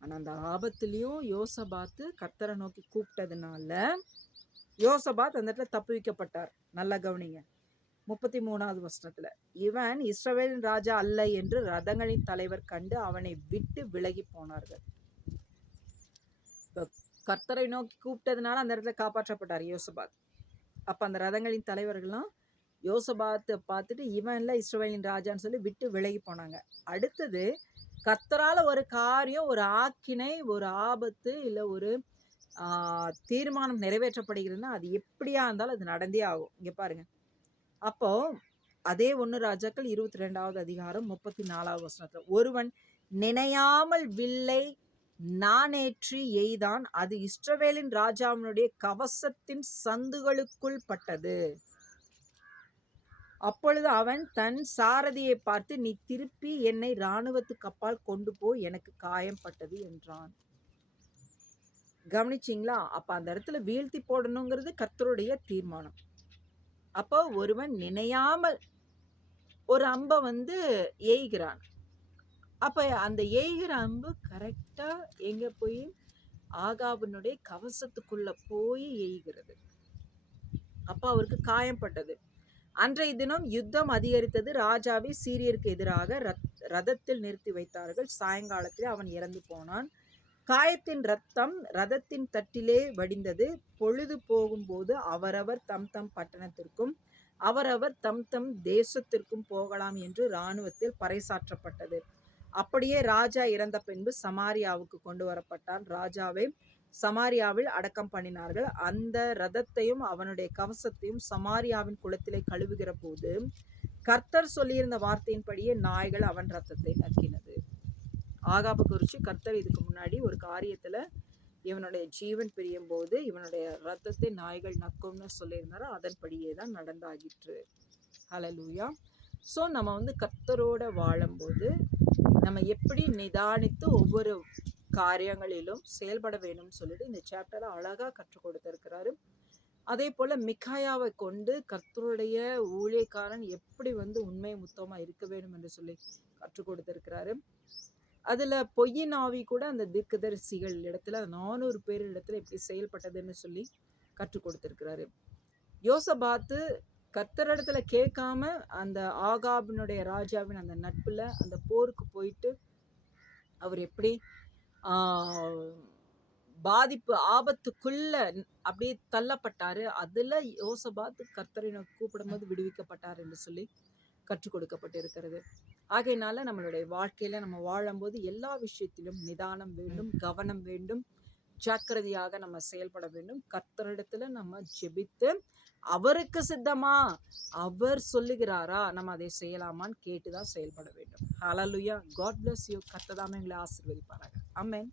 ஆனா அந்த ஆபத்துலயும் யோசபாத்து கர்த்தரை நோக்கி கூப்பிட்டதுனால யோசபாத் அந்த இடத்துல தப்பு வைக்கப்பட்டார். நல்லா கவனிங்க 33வது வசனத்துல, இவன் இஸ்ரவேலின் ராஜா அல்ல என்று ரதங்களின் தலைவர் கண்டு அவனை விட்டு விலகி போனார்கள். கர்த்தரை நோக்கி கூப்பிட்டதுனால அந்த இடத்துல காப்பாற்றப்பட்டார் யோசபாத். அப்ப அந்த ரதங்களின் தலைவர்கள்லாம் யோசபாத்தை பார்த்துட்டு இவன் இல்லை இஸ்ரவேலின் ராஜான்னு சொல்லி விட்டு விலகி போனாங்க. அடுத்தது கர்த்தரால ஒரு காரியம், ஒரு ஆக்கினை, ஒரு ஆபத்து, இல்லை ஒரு தீர்மானம் நிறைவேற்றப்படுகிறதுனா அது எப்படியா இருந்தாலும் அது நடந்தே ஆகும். இங்க பாருங்க, அப்போ அதே 1 ராஜாக்கள் 22வது அதிகாரம் 34வது வசனத்துல, ஒருவன் நினையாமல் வில்லை நானேற்றி எய்தான், அது இஸ்ரவேலின் ராஜாவினுடைய கவசத்தின் சந்துகளுக்குள் பட்டது. அப்பொழுது அவன் தன் சாரதியை பார்த்து, நீ திருப்பி என்னை இராணுவத்துக்கு அப்பால் கொண்டு போய் எனக்கு காயம் பட்டது என்றான். கவனிச்சிங்களா? அப்ப அந்த இடத்துல வீழ்த்தி போடணுங்கிறது கர்த்தருடைய தீர்மானம். அப்போ ஒருவன் நினையாமல் ஒரு அம்பை எய்கிறான். அப்ப அந்த எய்கிற அம்பு கரெக்டா எங்க போய் ஆகாபினுடைய கவசத்துக்குள்ள போய் எய்கிறது. அப்ப அவருக்கு காயம்பட்டது. அன்றைய தினம் யுத்தம் அதிகரித்தது. ராஜாவை சீரியருக்கு எதிராக ரதத்தில் நிறுத்தி வைத்தார்கள். சாயங்காலத்தில் அவன் இறந்து போனான். காயத்தின் ரத்தம் ரதத்தின் தட்டிலே வடிந்தது. பொழுது போகும்போது அவரவர் தம் தம் பட்டணத்திற்கும் அவரவர் தம் தம் தேசத்திற்கும் போகலாம் என்று இராணுவத்தில் பறைசாற்றப்பட்டது. அப்படியே ராஜா இறந்த பின்பு சமாரியாவுக்கு கொண்டு வரப்பட்டான். ராஜாவை சமாரியாவில் அடக்கம் பண்ணினார்கள். அந்த ரதத்தையும் அவனுடைய கவசத்தையும் சமாரியாவின் குளத்திலே கழுவுகிற போது கர்த்தர் சொல்லியிருந்த வார்த்தையின்படியே நாய்கள் அவன் ரத்தத்தை நக்கினது. ஆகாபை குறித்து கர்த்தர் இதுக்கு முன்னாடி ஒரு காரியத்துல இவனுடைய ஜீவன் பிரியும் போது இவனுடைய ரத்தத்தை நாய்கள் நக்கும்னு சொல்லியிருந்தாரோ அதன்படியே தான் நடந்தாகிற்று. ஹல்லேலூயா. ஸோ நம்ம கர்த்தரோட வாழும்போது நம்ம எப்படி நிதானித்து ஒவ்வொரு காரியங்களிலும் செயல்பட வேணும்னு சொல்லிட்டு இந்த சாப்டரை அழகா கற்றுக் கொடுத்திருக்கிறாரு. அதே போல மிக்காயாவை கொண்டு கர்த்தருடைய ஊழியக்காரன் எப்படி உண்மை முத்தமா இருக்க வேண்டும் என்று சொல்லி கற்றுக் கொடுத்திருக்கிறாரு. அதுல பொய்யின் ஆவி கூட அந்த தீர்க்கதரிசிகள் இடத்துல 400 பேர் இடத்துல எப்படி செயல்பட்டதுன்னு சொல்லி கற்றுக் கொடுத்திருக்கிறாரு. யோசபாத்து கர்த்தரிடத்துல கேட்காம அந்த ஆகாபினுடைய ராஜாவின் அந்த நட்புல அந்த போருக்கு போயிட்டு அவர் எப்படி பாதிப்பு ஆபத்துக்குள்ள அப்படியே தள்ளப்பட்டாரு. அதுல யோசபாத்து கர்த்தரை கூப்பிடும்போது விடுவிக்கப்பட்டார் என்று சொல்லி கற்றுக் கொடுக்கப்பட்டிருக்கிறது. ஆகையினால நம்மளுடைய வாழ்க்கையில நம்ம வாழும்போது எல்லா விஷயத்திலும் நிதானம் வேண்டும், கவனம் வேண்டும், ஜாக்கிரதையாக நம்ம செயல்பட வேண்டும். கர்த்தரிடத்துல நம்ம ஜெபித்து அவருக்கு சித்தமா, அவர் சொல்லுகிறாரா, நம்ம அதை செய்யலாமான்னு கேட்டுதான் செயல்பட வேண்டும். ஹல்லேலூயா. God bless you. கர்த்தர் தாமே உங்களை ஆசீர்வதிப்பாராக. ஆமென்.